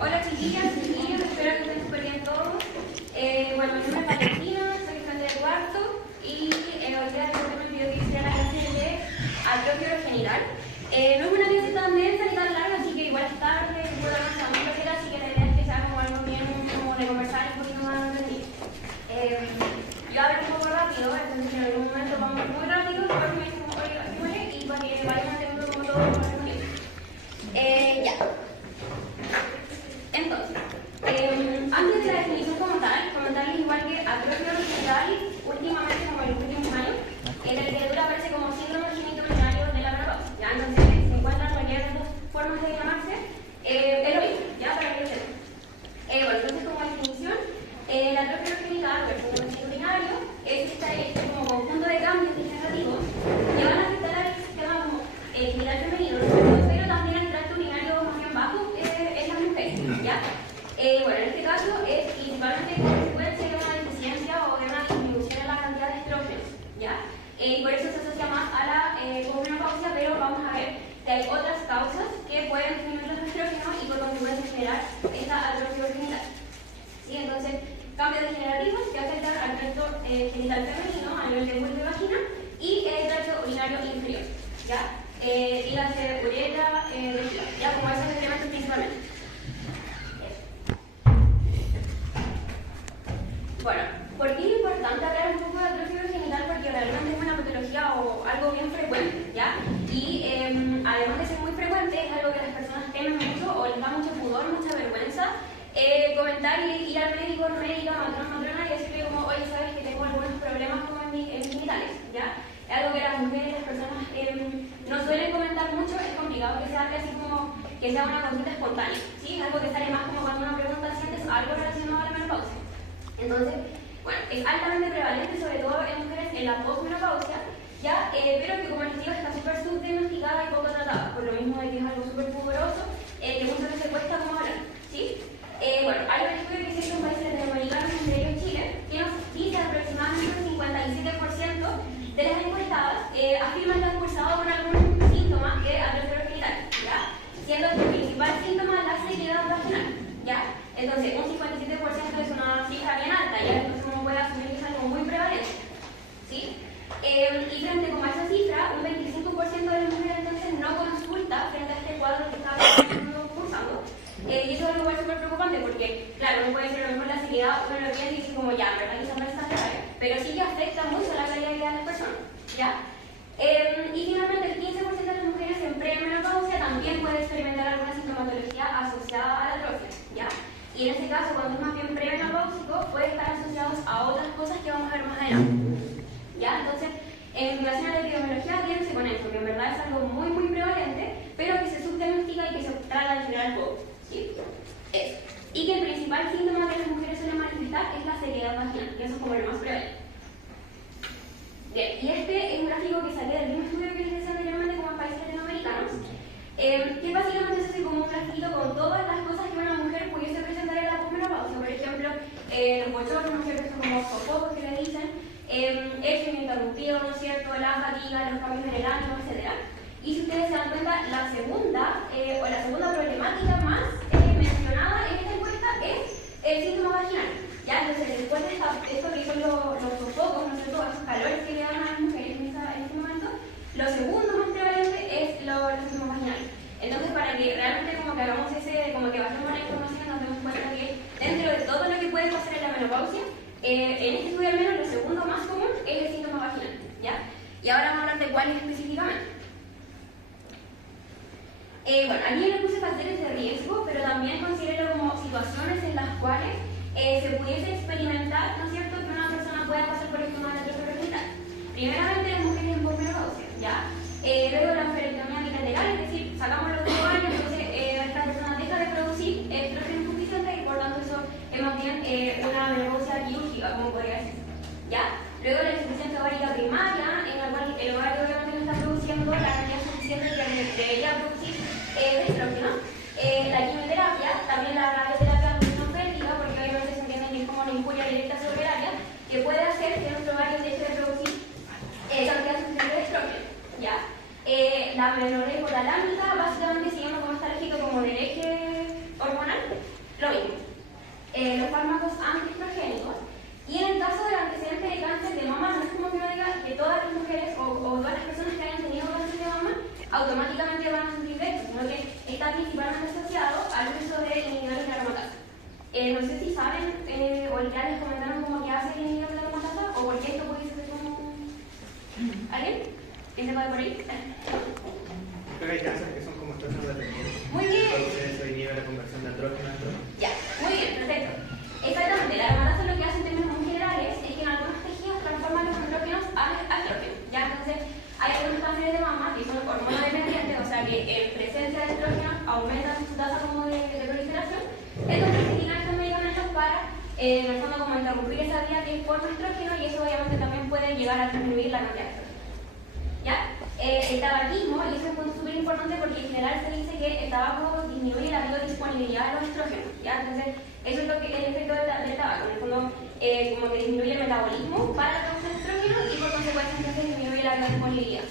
Hola chiquillas, chiquillos, espero que estén súper bien todos. Bueno, mi nombre es Valentina, soy estudiante de cuarto y hoy día me pidió que hiciera la clase de atrofia orogeneral. No es una clase tan densa ni tan larga, así que igual es tarde, seguro no se va muy placer, así que la idea es que sea como algo bien como de conversar un poquito más entendido. Yo hablo un poco rápido, entonces en algún momento vamos muy rápido, porque me dicen como, oye, muere, y para que vayamos teniendo como todo el tiempo. Ya. Entonces, antes de la definición como tal, comentarles igual que atrofia orogeneral, últimamente, como en los últimos años, en la literatura aparece como síndrome genitourinario de la menopausia, ¿ya? Entonces, se encuentran cualquiera de las dos formas de llamarse, es lo mismo, ¿ya? Para que lo sepan. Bueno, entonces, como definición, la atrofia orogeneral, o el síndrome genitourinario, es este como conjunto de cambios degenerativos que van a afectar al sistema como genital femenino, pero también al tracto urinario más bien bajo en las mujeres, ¿ya? Bueno, en este caso es principalmente consecuencia de una deficiencia o de una disminución en la cantidad de estrógenos, ¿ya? Y por eso se asocia más a la posmenopausia, pero vamos a ver que hay otras causas que pueden disminuir los estrógenos y por consecuencia generar esta atrofia orogeneral. ¿Sí? Entonces, cambios degenerativos que afectan al tracto genital femenino, a nivel de vulva y vagina, y el tracto urinario inferior, ¿ya? Y las uretra, ya como esos elementos principalmente. Bueno, ¿por qué es importante hablar un poco de atrofia orogeneral? Porque realmente es una patología o algo bien frecuente, ¿ya? Y además de ser muy frecuente, es algo que las personas temen mucho o les da mucho pudor, mucha vergüenza comentar y ir al médico, médica, matrona y decirle como, oye, sabes que tengo algunos problemas como en mis genitales, ¿ya? Es algo que las mujeres, las personas no suelen comentar mucho, es complicado que se hable así como que sea una consulta espontánea, ¿sí? Es algo que sale más como cuando uno pregunta si sientes algo relacionado a la menopausia. Entonces, bueno, es altamente prevalente, sobre todo en mujeres en la posmenopausia, ¿ya? Pero que como les digo está súper subdiagnosticada y poco tratada, por lo mismo de que es algo súper pudoroso, que muchas veces cuesta como hablar, ¿sí? Bueno, hay un estudio que se hizo en países latinoamericanos, entre ellos Chile, que nos dice aproximadamente el 57% de las encuestadas afirman que han cursado con algún síntoma de atrofia orogeneral, ¿ya? Siendo que el principal síntoma la sequedad vaginal, ¿ya? Entonces, un 57% es una cifra bien alta, ¿ya? Entonces uno puede asumir que es algo muy prevalente, ¿sí? Y frente como a esa cifra, un 25% de las mujeres entonces no consulta frente a este cuadro que está cursando. Y eso es algo súper preocupante porque, claro, uno puede decir lo mismo en la sequedad, uno lo piensa y dice como ya, pero quizás no es tan grave, pero sí que afecta mucho la calidad de vida de las personas, ¿ya? Y finalmente el 15% de las mujeres en premenopausia también puede experimentar alguna sintomatología asociada a la atrofia, ¿ya? Y en este caso, cuando es más bien premenopáusico, puede estar asociados a otras cosas que vamos a ver más adelante, ¿ya? Entonces, en relación a la epidemiología, quédense con esto, que en verdad es algo muy, muy prevalente, pero que se subdiagnostica y que se trata de general poco, ¿sí? Eso. Y que el principal síntoma que las mujeres suelen manifestar es la sequedad vaginal, que eso es como lo más prevalente. Bien, y este es un gráfico que sale del mismo estudio que les decía anteriormente como en países latinoamericanos, que básicamente se hace como un gráfico con todas las cosas que una mujer pudiese presentar en la posmenopausia. Por ejemplo, los bochornos, ¿cierto? Estos como sofocos que le dicen, el sueño interrumpido, ¿no es cierto? La fatiga, los cambios en el ánimo, etc. Y si ustedes se dan cuenta, la segunda problemática más mencionada en esta encuesta es el síntoma vaginal. ¿Ya? Entonces, después de esto que son los sofocos, ¿no es cierto? Esos calores que le dan a las mujeres en este momento, lo segundo más prevalente es los síntomas vaginales. Entonces, para que realmente como que hagamos como que bajemos la información, nos demos cuenta que dentro de todo lo que puede pasar en la menopausia, en este estudio al menos lo segundo más común es el síntoma vaginal, ¿ya? Y ahora vamos a hablar de cuál es específicamente. Bueno, aquí le puse factores de riesgo, pero también considero como situaciones en las cuales se pudiese experimentar, ¿no es cierto?, que una persona pueda pasar por esto de atrofia orogeneral. Primeramente, las mujeres en posmenopausia, ¿ya? Luego la oferectomía bilateral, es decir, sacamos los ovarios, entonces esta persona deja de producir estrógeno suficiente y por tanto eso es más bien una menopausia quirúrgica, como podría decirse, ¿ya? Luego la insuficiencia ovárica primaria, en la cual el ovario obviamente no está produciendo la cantidad suficiente que debería producir de estrógeno. a menor hipotalámica, básicamente siguiendo con esta lógica como del eje hormonal, lo mismo. Los fármacos antiestrogénicos. Y en el caso del antecedente de cáncer de mama, no es como que uno diga que todas las mujeres o todas las personas que hayan tenido cáncer de mama automáticamente van a sufrir de esto, sino que está principalmente asociado al uso de inhibidores de aromatasa. No sé si saben o ya les comentaron cómo que hace el inhibidor de aromatasa o por qué esto puede ser como... ¿Alguien? ¿Quién se puede por ahí? Creo que hay cánceres que son como estrógenos dependientes. Muy bien. Entonces eso inhibe la conversión de andrógeno a estrógeno. Ya, muy bien, perfecto. Exactamente, la aromatasa lo que hace en términos muy generales es que en algunos tejidos transforman los andrógenos a estrógenos. Ya, entonces hay algunos cánceres de mama que son hormonodependientes, o sea que en presencia de estrógenos aumentan su tasa como de proliferación. Entonces se tiran estos medicamentos para, en el fondo, como interrumpir esa vía que es por estrógeno y eso obviamente también puede llegar a disminuir la cantidad de estrógeno. ¿Ya? El tabaquismo, y eso es un punto súper importante porque en general se dice que el tabaco disminuye la biodisponibilidad de los estrógenos. ¿Ya? Entonces, eso es lo que el efecto del tabaco. En el fondo, como que disminuye el metabolismo para la producción de estrógeno y por consecuencia entonces disminuye la biodisponibilidad.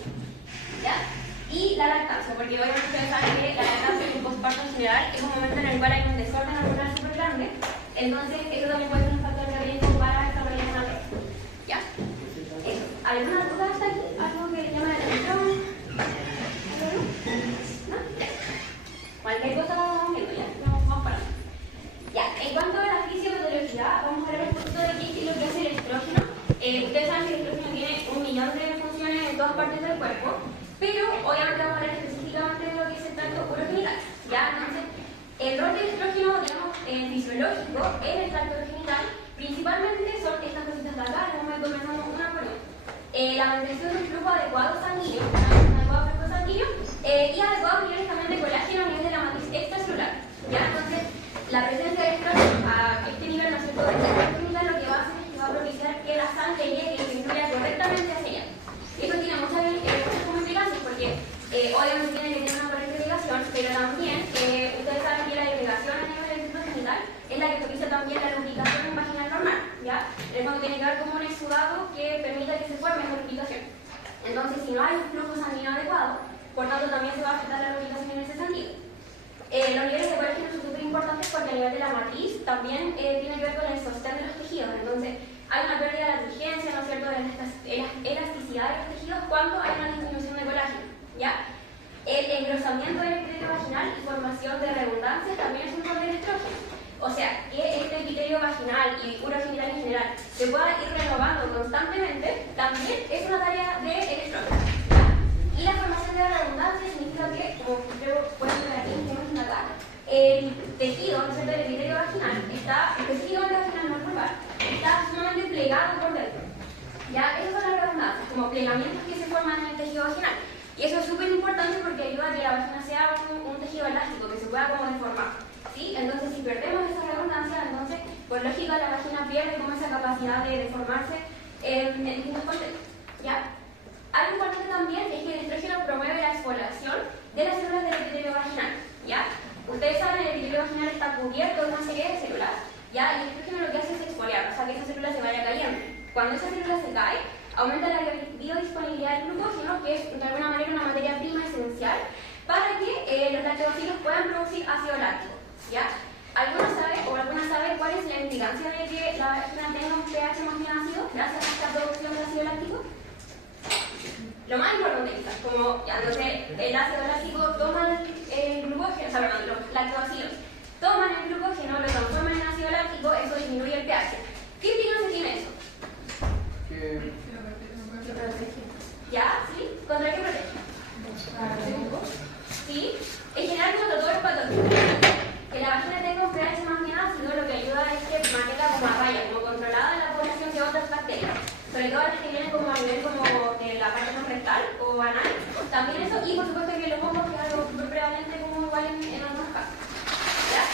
¿Ya? Y la lactancia, porque obviamente ustedes saben que la lactancia y el posparto en general es un momento en el cual hay un desorden hormonal súper grande. Entonces, eso también puede ser un factor de riesgo para desarrollar una anorexia. ¿Ya? Eso. ¿Alguna duda hasta aquí? ¿Algo que le llame la atención? ¿No? Ya. Cualquier cosa vamos viendo, ya. Vamos parando. Ya, en cuanto a la fisiopatología, vamos a hablar un poquito de qué es lo que hace el estrógeno. Ustedes saben que el estrógeno tiene 1 millón de funciones en todas partes del cuerpo, pero obviamente vamos a hablar específicamente de lo que es el tracto urogenital. ¿Ya? Entonces, el rol del estrógeno, digamos, fisiológico en el tracto urogenital, principalmente son estas cositas de acá, les vamos a comer una por una. La mantención de un flujo adecuado sanguíneo, y adecuados niveles también de colágeno a nivel de la matriz extracelular. ¿Ya? Entonces, la presencia de estrógeno a este nivel, ¿no es cierto?, de la lo que va a hacer es que va a propiciar que la sangre llegue y se influya correctamente hacia allá. Eso tiene muchas implicancias porque obviamente tiene que tener una correcta irrigación, pero también ustedes saben que la irrigación a nivel del centro genital es la que propicia también la lubricación vaginal normal. ¿Ya? En el fondo tiene que haber como un exudado que permita que se forme esa lubricación. Entonces, si no hay un flujo sanguíneo adecuado, por tanto también se va a afectar la lubricación en ese sentido. Los niveles de colágeno son súper importantes porque a nivel de la matriz también tiene que ver con el sostén de los tejidos. Entonces, hay una pérdida de la turgencia, ¿no es cierto?, de la elasticidad de los tejidos cuando hay una disminución de colágeno. ¿Ya? El engrosamiento del epitelio vaginal y formación de redundancias también es un rol del estrógeno. O sea, que este epitelio vaginal y urogenital en general se pueda ir renovando constantemente también es una tarea del estrógeno. Y la formación de la redundancia significa que, como creo pueden ver aquí, el tejido, ¿no es cierto?, del epitelio vaginal está, específicamente vaginal no vulvar, está sumamente plegado por dentro. ¿Ya? Esas son las redundancias, como plegamientos que se forman en el tejido vaginal. Y eso es súper importante porque ayuda a que la vagina sea un tejido elástico, que se pueda como deformar. ¿Sí? Entonces, si perdemos esa redundancia, entonces, por lógica, la vagina pierde como esa capacidad de deformarse en distintos contextos. ¿Ya? Algo importante también es que el estrógeno promueve la exfoliación de las células del epitelio vaginal. ¿Ya? Ustedes saben, el epitelio vaginal está cubierto de una serie de células, ¿ya? Y el estrógeno lo que hace es exfoliar, o sea que esa célula se vaya cayendo. Cuando esa célula se cae, aumenta la biodisponibilidad del glucógeno, que es de alguna manera una materia prima esencial para que los lactobacilos puedan producir ácido láctico. ¿Ya? ¿Alguna sabe cuál es la implicancia de que la vagina tenga un pH más bien ácido gracias a esta producción de ácido láctico? Lo más importante quizás, como ya no sé, el ácido láctico toma el glucógeno, o sea, perdón, los lactobacilos toman el glucógeno, lo transforman en ácido láctico, eso disminuye el pH. ¿Qué implicancia tiene eso? Que protege. ¿Ya? ¿Sí? ¿Contra qué protege? ¿Sí? En general contra todos los patógenos. Que la vagina tenga un pH más bien ácido lo que ayuda es que mantenga como a raya, como controlada la población de otras bacterias. Sobre todo las que vienen como a nivel como de la parte no rectal o anal. También eso, y por supuesto que los hongos, que es algo súper prevalente como igual en algunos casos. ¿Ya?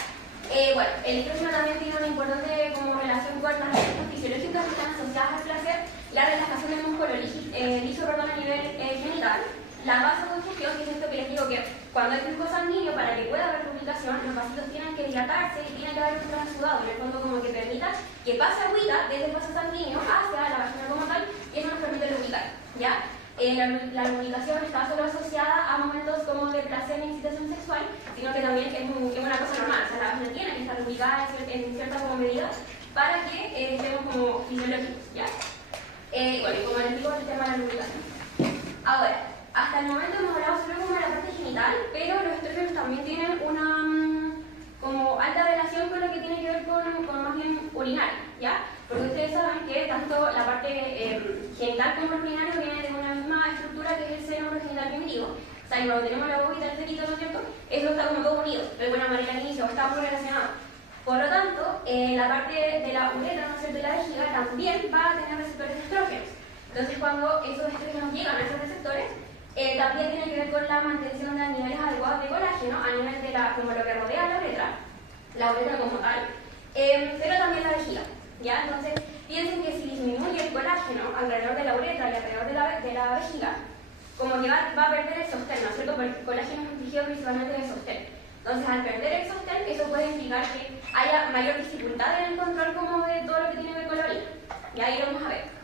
Bueno, el estrógeno también tiene una importante como relación con las respuestas fisiológicas que están asociadas al placer, la relajación del músculo liso a nivel genital, la vasoconstricción, que es esto que les digo que cuando hay flujo sanguíneo, para que pueda haber lubricación, los vasitos tienen que dilatarse y tiene que haber un transudado, en el fondo como que permita que pase agüita desde el vaso sanguíneo hacia la vagina como tal, y eso nos permite lubricar. ¿Ya? la lubricación está solo asociada a momentos como de placer y excitación sexual, sino que también es una cosa normal, o sea, la vagina tiene que estar lubricada en ciertas como medidas para que estemos como fisiológicos, ¿ya? Bueno, y como les digo, el tema de la lubricación. Ahora, hasta el momento hemos hablado solo como de la parte genital, pero los estrógenos también tienen una como alta relación con lo que tiene que ver con más bien urinario, ¿ya? Porque ustedes saben que tanto la parte genital como el urinario viene de una misma estructura que es el seno genital primitivo. O sea, que cuando tenemos la bobita, el fetito, ¿no es cierto? Eso está como todo unido, de alguna manera al inicio, está muy relacionado. Por lo tanto, la parte de la uretra, ¿no es cierto?, de la vejiga también va a tener receptores de estrógenos. Entonces, cuando esos estrógenos llegan a esos receptores, también tiene que ver con la mantención de niveles adecuados de colágeno a nivel de como lo que rodea la uretra como tal, pero también la vejiga, ¿ya? Entonces, piensen que si disminuye el colágeno alrededor de la uretra y alrededor de la vejiga, como que va a perder el sostén, ¿no es cierto? Porque el colágeno es dirigido principalmente del sostén. Entonces, al perder el sostén, eso puede implicar que haya mayor dificultad en el control como de todo lo que tiene que ver con la orina. Y ahí lo vamos a ver.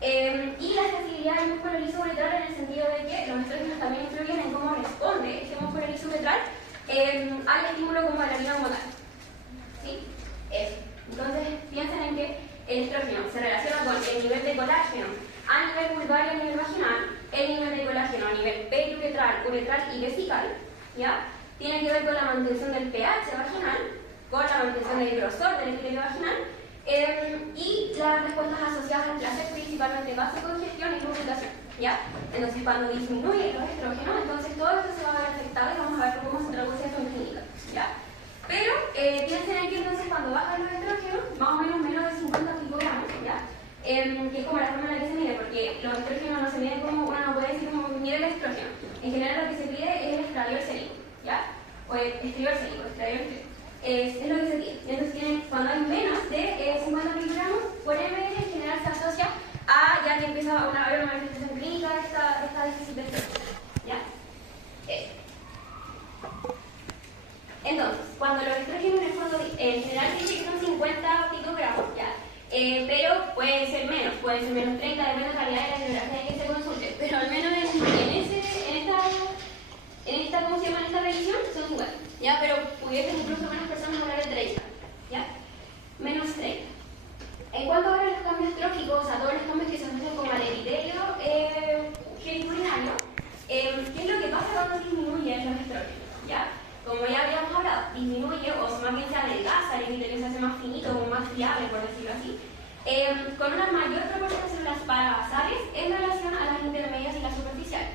Y la sensibilidad del músculo liso uretral en el sentido de que los estrógenos también influyen en cómo responde este músculo liso uretral al estímulo como de la orina como tal. ¿Sí? Eso. Entonces, piensen en que el estrógeno se relaciona con el nivel de colágeno a nivel vulvar y a nivel vaginal, el nivel de colágeno a nivel periuretral, uretral y vesical, ¿ya? Tiene que ver con la mantención del pH vaginal, con la mantención del grosor del epitelio vaginal y las respuestas asociadas al placer, principalmente vasocongestión y lubricación, ¿ya? Entonces, cuando disminuyen los estrógenos, entonces todo esto se va a ver afectado y vamos a ver cómo se traduce eso en clínica, ¿ya? Pero piensen en que entonces cuando bajan los estrógenos, más o menos de 50 picogramos, ¿ya? Que es como la forma en la que se mide, porque los estrógenos no se miden como, uno no puede decir como mide el estrógeno. En general lo que se pide es el estradiol sérico, ¿ya? O el estriol sérico, estradiol sérico. Es lo que se pide. Entonces, cuando hay menos de 50 microgramos por ml, en general se asocia a ya que empieza a haber una manifestación clínica de esta déficit de estrógeno, ¿ya? Entonces, cuando los estrógenos en general se dice que son 50 picogramos, ¿ya? Pero pueden ser menos 30, depende de la calidad de la bibliografía que se consulte, pero al menos en esta ¿cómo se llama? En esta revisión son 50, ¿ya? Pero pudiesen incluso menos personas hablar de 30, ¿ya? Menos 30. En cuanto ahora a los cambios tróficos, o sea, todos los cambios que se asocian como al epitelio geniturinario, ¿qué es lo que pasa cuando disminuyen los estrógenos? ¿Ya? Como ya habíamos hablado, disminuye o más bien se adelgaza el epitelio, se hace más finito, como más fiable, por decirlo así, con una mayor proporción de células parabasales en relación a las intermedias y las superficiales.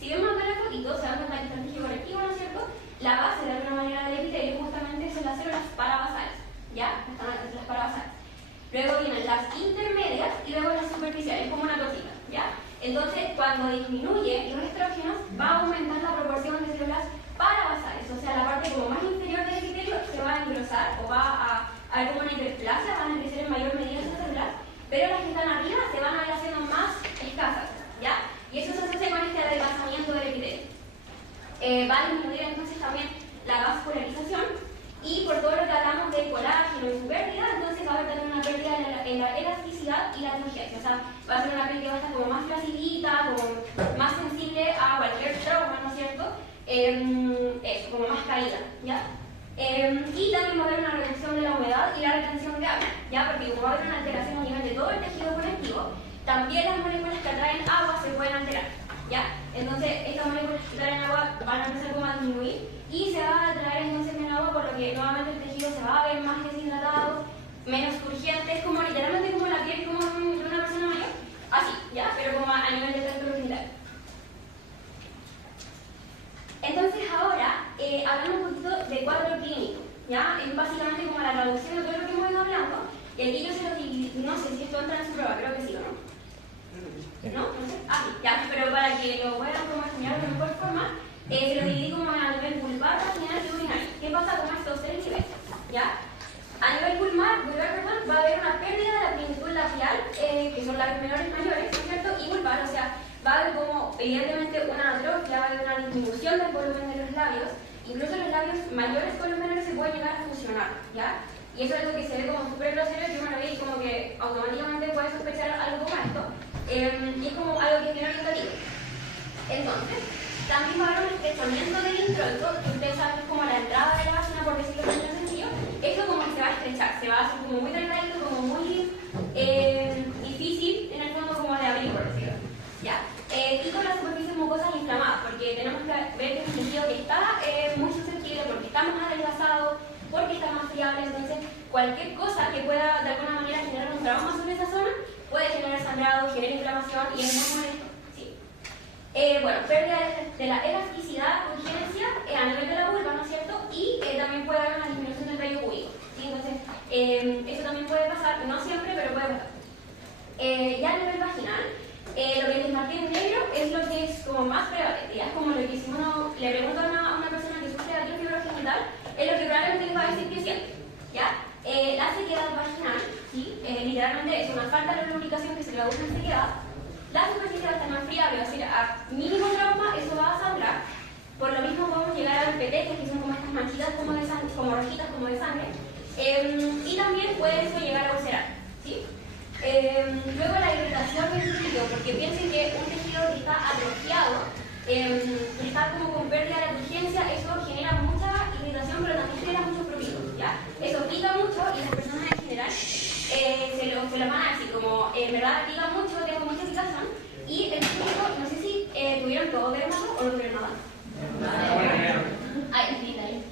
Si vemos acá la fotito, se dan cuenta que está el tejido conectivo, ¿no es cierto? La base de alguna manera del epitelio justamente son las células parabasales, ¿ya? Están las células parabasales. Luego vienen las intermedias y luego las superficiales, como una cosita, ¿ya? Entonces, cuando disminuye los estrógenos, va a aumentar la proporción de células parabasales, o sea, la parte como más inferior del epitelio se va a engrosar o va a haber como una hiperplasia, van a crecer en mayor medida esas células, pero las que están arriba se van a ir haciendo más escasas, ¿ya? Y eso se asocia con este adelgazamiento del epitelio. Va a disminuir entonces también la vascularización y por todo lo que hablamos del colágeno y su pérdida, entonces va a haber también una pérdida en la elasticidad y la turgencia, o sea, va a ser una piel que va a estar como más flacidita, como más sensible a cualquier trauma, ¿no es cierto? Eso, como más caída, ¿ya? Y también va a haber una reducción de la humedad y la retención de agua, ¿ya? Porque como va a haber una alteración a nivel de todo el tejido conectivo, también las moléculas que atraen agua se pueden alterar, ¿ya? Entonces, estas moléculas que atraen agua van a empezar como a disminuir y se va a atraer entonces menos agua, por lo que nuevamente el tejido se va a ver más deshidratado, menos turgente, es como literalmente como la piel como de una persona mayor, así, ¿ya? Pero como a nivel de tracto genital. Entonces ahora, hablando un poquito del cuadro clínico, ¿ya? Es básicamente como la traducción de todo lo que hemos ido hablando, y aquí yo se lo divido, no sé si esto entra en su prueba, creo que sí, ¿o no? ¿No? No sé. Ah, sí, ya, pero para que lo puedan como estudiar de mejor forma, se lo dividí como a nivel vulvar, vaginal y urinario. ¿Qué pasa con estos tres niveles? ¿Ya? A nivel vulvar, va a haber una pérdida de la plenitud labial, que son labios menores mayores, ¿no es cierto? Y vulvar, o sea, va a haber como evidentemente una atrofia, va a haber una disminución del volumen de los labios, incluso los labios mayores con los menores se pueden llegar a fusionar, ¿ya? Y eso es algo que se ve como súper grosero y uno lo ve y como que automáticamente puede sospechar algo como esto, y es como algo que es bien orientativo. Entonces, también va a haber un estrechamiento del introito, que ustedes saben que es como la entrada de la vagina, por decirlo de manera sencilla. Esto como que se va a estrechar, se va a hacer como muy delgadito, como muy difícil en el fondo como de abrir, por decirlo. ¿Ya? Y con las superficies mucosas inflamadas, porque tenemos que ver que es un tejido que está muy susceptible, porque está más adelgazado, porque está más friable. Entonces cualquier cosa que pueda de alguna manera generar un trauma sobre esa zona puede generar sangrado, generar inflamación y es muy molesto. ¿Sí? Bueno, pérdida de la elasticidad, urgencia a nivel de la vulva, ¿no es cierto? Y también puede haber una disminución del vello púbico. ¿Sí? Entonces eso también puede pasar, no siempre, pero puede pasar. Ya a nivel vaginal, lo que les marqué en negro es lo que es como más prevalente, ya es como lo que si uno le pregunta a una persona que sufre de atrofia genital, es lo que probablemente les va a decir que siente, ¿ya? La sequedad vaginal, ¿sí? Literalmente es una falta de lubricación que se traduce en sequedad. La superficie va a estar más friable, es decir, a mínimo trauma eso va a sangrar. Por lo mismo podemos llegar a ver petequias, que son como estas manchitas como de sangre, como rojitas como de sangre, y también puede eso llegar a ulcerar, ¿sí? Luego la hidratación del tejido, porque piensen que un tejido que está atrofiado, que está como con pérdida de la turgencia, eso genera mucha irritación, pero también genera muchos pruritos, ¿ya? Eso pica mucho y las personas en general se lo van a decir, como en verdad pica mucho, tengo mucha picazón, y el prurito, no sé si tuvieron todo dermato o no tuvieron nada. Ay, linda ahí.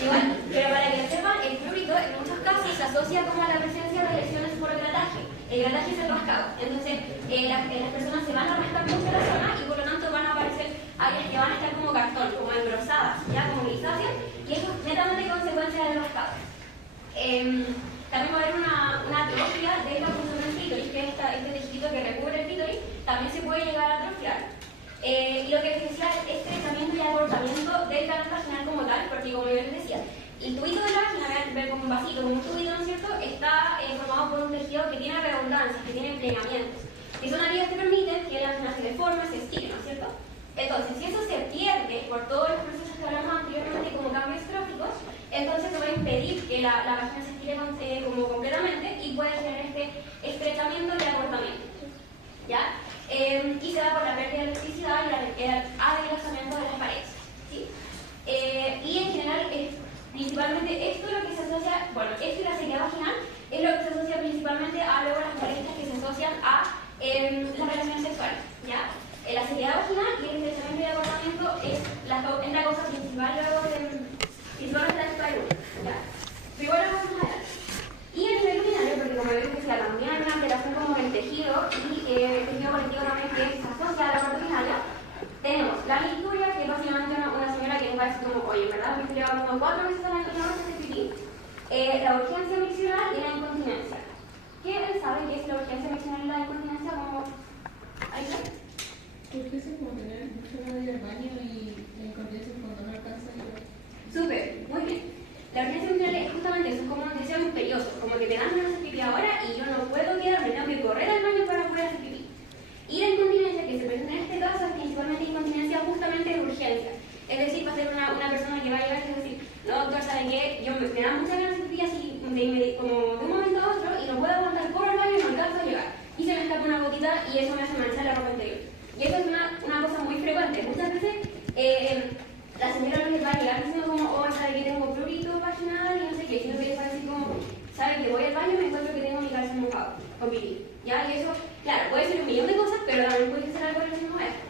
Igual, pero para que lo sepan, el prurito en muchos casos se asocia como a la presencia de lesiones por grataje. El grataje es el rascado. Entonces, las personas se van a rascar mucho la zona y por lo tanto van a aparecer áreas que van a estar como cartón, como engrosadas, ya como grisáceas, y eso es netamente consecuencia del rascado. También va a haber una atrofia de la función del clítoris, que es este tejidito que recubre el clítoris, también se puede llegar a atrofiar. Y lo que les decía es estrechamiento y acortamiento del canal vaginal como tal, porque como yo les decía, el tubito de la vagina, ver como un vasito, como un tubito, ¿no es cierto?, está formado por un tejido que tiene redundancias, que tiene plegamientos, que son áreas que permiten que la vagina se deforme, se estire, ¿no es cierto? Entonces, si eso se pierde por todos los procesos que hablamos anteriormente como cambios estróficos, entonces se va a impedir que la vagina se estire como completamente y puede generar este estrechamiento y acortamiento, ¿ya? Y se da por la pérdida de electricidad y el adelgazamiento de las paredes, ¿sí? Y en general, principalmente esto es lo que se asocia, bueno, esto y la sequedad vaginal es lo que se asocia principalmente a luego las molestias que se asocian a las relaciones sexuales, ¿ya? La sequedad vaginal y el estrechamiento y acortamiento es la causa principal luego principalmente de la sexualidad, ¿ya? Pero igual lo vamos a ver. Y a nivel urinario, porque como les decía, también hay una alteración como del tejido y el tejido colectivo también que se asocia a la parte urinaria. Tenemos la listuria, que es básicamente una señora que nos va a decir como, oye, ¿verdad? Me estoy como 4 veces a la noche hacer pipí. La urgencia miccional y la incontinencia. ¿Qué saben qué es la urgencia miccional y la incontinencia? Como... ¿Ahí está? Porque es como tener mucho ganas de ir al baño y la incontinencia cuando no alcanza a ir. Súper, muy bien. La urgencia miccional es justamente eso, es como un deseo imperioso, como que te dan ganas de hacer pipí ahora y yo no puedo quedarme, tengo que correr al baño para poder hacer pipí. Y la incontinencia que se presenta en este caso es principalmente incontinencia justamente de urgencia. Es decir, va a ser una persona que va a llegar y decir, no doctor, ¿sabe qué? Yo me dan muchas ganas de pipí así como de un momento a otro y no puedo aguantar, corro al baño y no alcanzo a llegar. Y se me escapa una gotita y eso me hace manchar la ropa interior. Y eso es una cosa muy frecuente. Muchas veces la señora no les va a llegar diciendo como, oh, sabe que tengo prurito vaginal y no sé qué, sino que les va a decir como, sabe que voy al baño y me encuentro que tengo mi calzón mojado con pipí. ¿Ya? Y eso, claro, puede ser un millón de cosas, pero también puede ser algo relacionado a esto.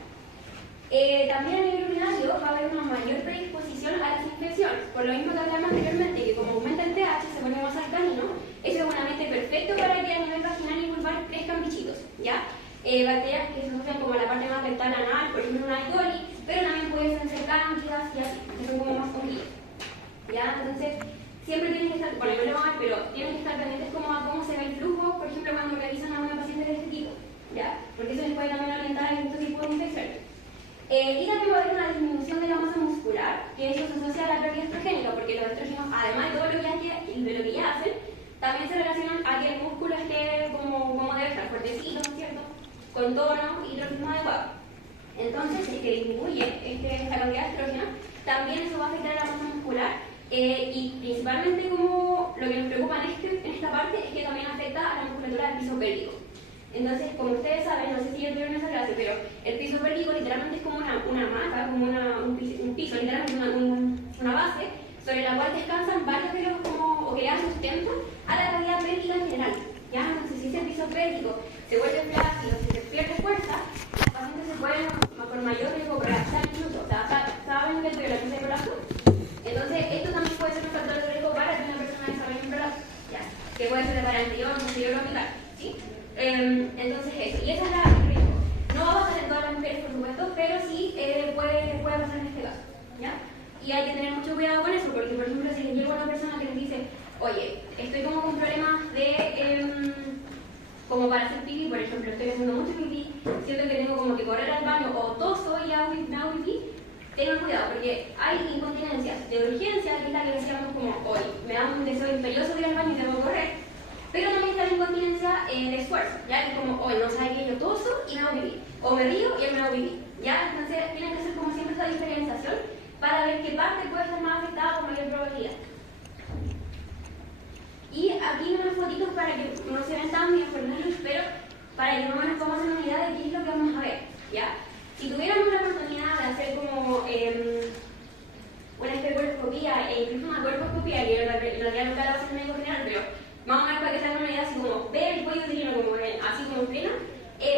También a nivel urinario va a haber una mayor predisposición a las infecciones, por lo mismo que hablamos anteriormente, que como aumenta el pH, se pone más alcalino, eso es un ambiente perfecto para que a nivel vaginal y vulvar crezcan bichitos, ¿ya? Bacterias que se asocian como a la parte más dental anal, por ejemplo una E. coli, pero también pueden ser cándidas y así, que son como más horribles, ¿ya? Entonces, siempre tienen que estar, bueno, no lo van a ver, pero tienen que estar pendientes como a cómo se ve el flujo, por ejemplo, cuando revisan a una paciente de este tipo, ¿ya? Porque eso les puede también orientar a este tipo de infecciones. Y también va a haber una disminución de la masa muscular, que eso se asocia a la pérdida estrogénica, porque los estrógenos, además de todo lo que ya hacen, también se relacionan a que el músculo esté como debe estar, fuertecito, ¿no es cierto?, con tono y ritmo adecuado. Entonces, si es que disminuye esta cantidad de estrógeno, también eso va a afectar a la masa muscular y principalmente como lo que nos preocupa en esta parte es que también afecta a la musculatura del piso pélvico. Entonces, como ustedes saben, no sé si yo tuvieron esa clase, pero el piso pélvico literalmente es como una hamaca, como un piso, literalmente una base, sobre la cual descansan varios de los o que le dan sustento a la cavidad pélvica en general. ¿Ya? Entonces, si ese piso pélvico se vuelve flácido, si se pierde fuerza, los pacientes se pueden, por mayor riesgo, colapsar incluso. O sea, ¿saben que la crisis de colapso? Entonces, esto también puede ser un factor de riesgo para que una persona desarrolle un colapso, ¿ya? Que puede ser para anterior, posterior o mitad, ¿sí? Entonces, eso. Y esa es la riesgo. No va a pasar en todas las mujeres, por supuesto, pero sí puede pasar en este caso, ¿ya? Y hay que tener mucho cuidado con eso, porque, por ejemplo, si llega una persona que nos dice, oye, estoy como con problemas de, como para hacer pipí, por ejemplo, estoy haciendo mucho pipí, siento que tengo como que correr al baño o toso y me hago pipí, tengan cuidado, porque hay incontinencias de urgencia, que es la que decíamos como, hoy me da un deseo imperioso de ir al baño y tengo que correr, pero también está la incontinencia de esfuerzo, ¿ya? Que es como, hoy no sabe que yo toso y me hago pipí, o me río y me hago pipí, ¿ya? Entonces tienen que hacer como siempre esta diferenciación para ver qué parte puede estar más afectada con mayor probabilidad. Y aquí unas fotitos para que no se vean tan bien por la luz, pero para que más o menos podamos hacer una idea de qué es lo que vamos a ver, ¿ya? Si tuviéramos la oportunidad de hacer como una estereoscopía e incluso una cuerposcopía, que en realidad nunca la va a hacer el médico general, pero más o menos para que se hagan una idea así como ver el cuello uterino como así como en pleno,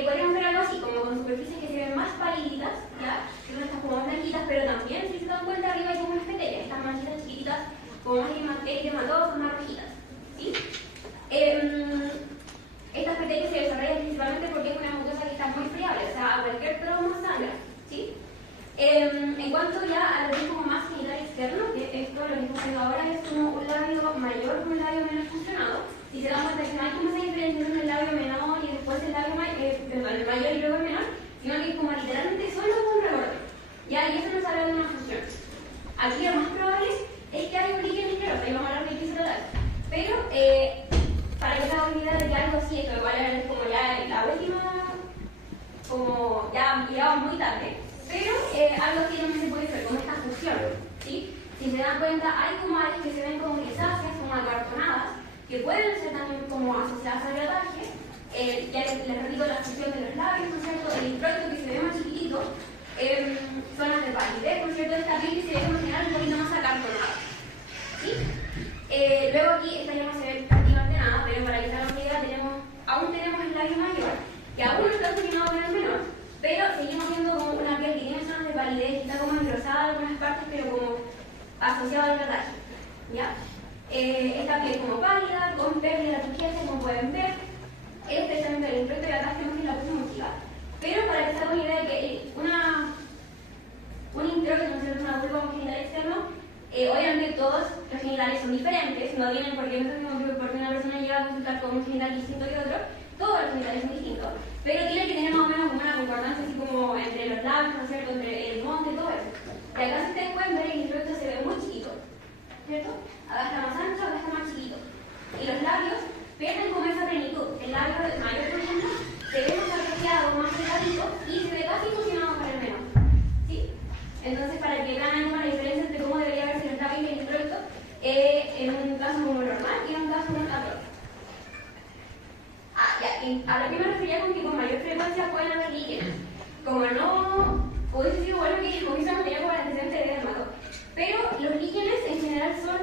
podríamos ver algo así como con superficies que se ven más pálidas, ¿ya? Que son estas como más blanquitas, pero también, si se dan cuenta, arriba hay como unas petelas, estas manchitas chiquititas como más eritematosos, más rojitas, ¿sí? Estas petelas se desarrollan principalmente porque es una mucosa que está muy friable, o sea, a cualquier trauma sangra, ¿sí? En cuanto ya a lo que es como más genital externo, que esto lo que estamos haciendo ahora es como un labio mayor con un labio menor funcionado. Si se dan cuenta que no hay como esa diferencia entre el labio menor y después el labio el mayor y luego el menor, sino que es como literalmente solo un rebordo. ¿Ya? Y eso nos habla de una función. Aquí lo más probable es que hay un líquido escleroso, y vamos a hablar de episodio, pero para que se hagan una idea de que algo así, esto igual es como ya la última, como ya llegamos muy tarde, pero algo así también se puede hacer con esta función, ¿sí? Si se dan cuenta, hay como áreas que se ven como grisáceas, como acartonadas, que pueden ser también como asociadas al grataje. Ya les repito la función de los labios, ¿no es cierto? El introito que se ve más chiquitito, zonas de palidez, ¿no es cierto? Esta piel que se ve como en general un poquito más acartonada, ¿sí? Luego aquí esta ya no se ve prácticamente nada, pero para que se hagan una idea, aún tenemos el labio mayor, que aún no está terminado con el menor, pero seguimos viendo como una piel que tiene zonas de palidez, que está como engrosada en algunas partes, pero como asociada al grataje, ¿ya? Esta piel como pálida, con pérdida de turgencia, como pueden ver, especialmente el introito de atrás tenemos la próxima motiva. Pero para que se hagan una idea de que un introito, ¿no es cierto?, una vulva un genital externo, obviamente todos los genitales son diferentes, no vienen porque no es el mismo porque una persona llega a consultar con un genital distinto que otro, todos los genitales son distintos, pero tiene que tener más o menos como una concordancia así como entre los labios, ¿no es cierto?, entre el monte, todo eso. Y acá si ustedes pueden ver, el introito se ve muy chiquito, ¿cierto? Acá está más ancho, acá está más chiquito. Y los labios pierden como esa plenitud. El labio mayor, por ejemplo, se ve más apropiado, más pegadito y se ve casi fusionado con el menor, ¿sí? Entonces, para que vean alguna diferencia entre cómo debería verse los labios y el introito, en un caso como normal y en un caso como atrófico. Ya, y a lo que me refería con que con mayor frecuencia pueden haber líquenes. Como no hubiese sido bueno que hubiésemos tenido como antecedente de dermato, pero los líquenes en general son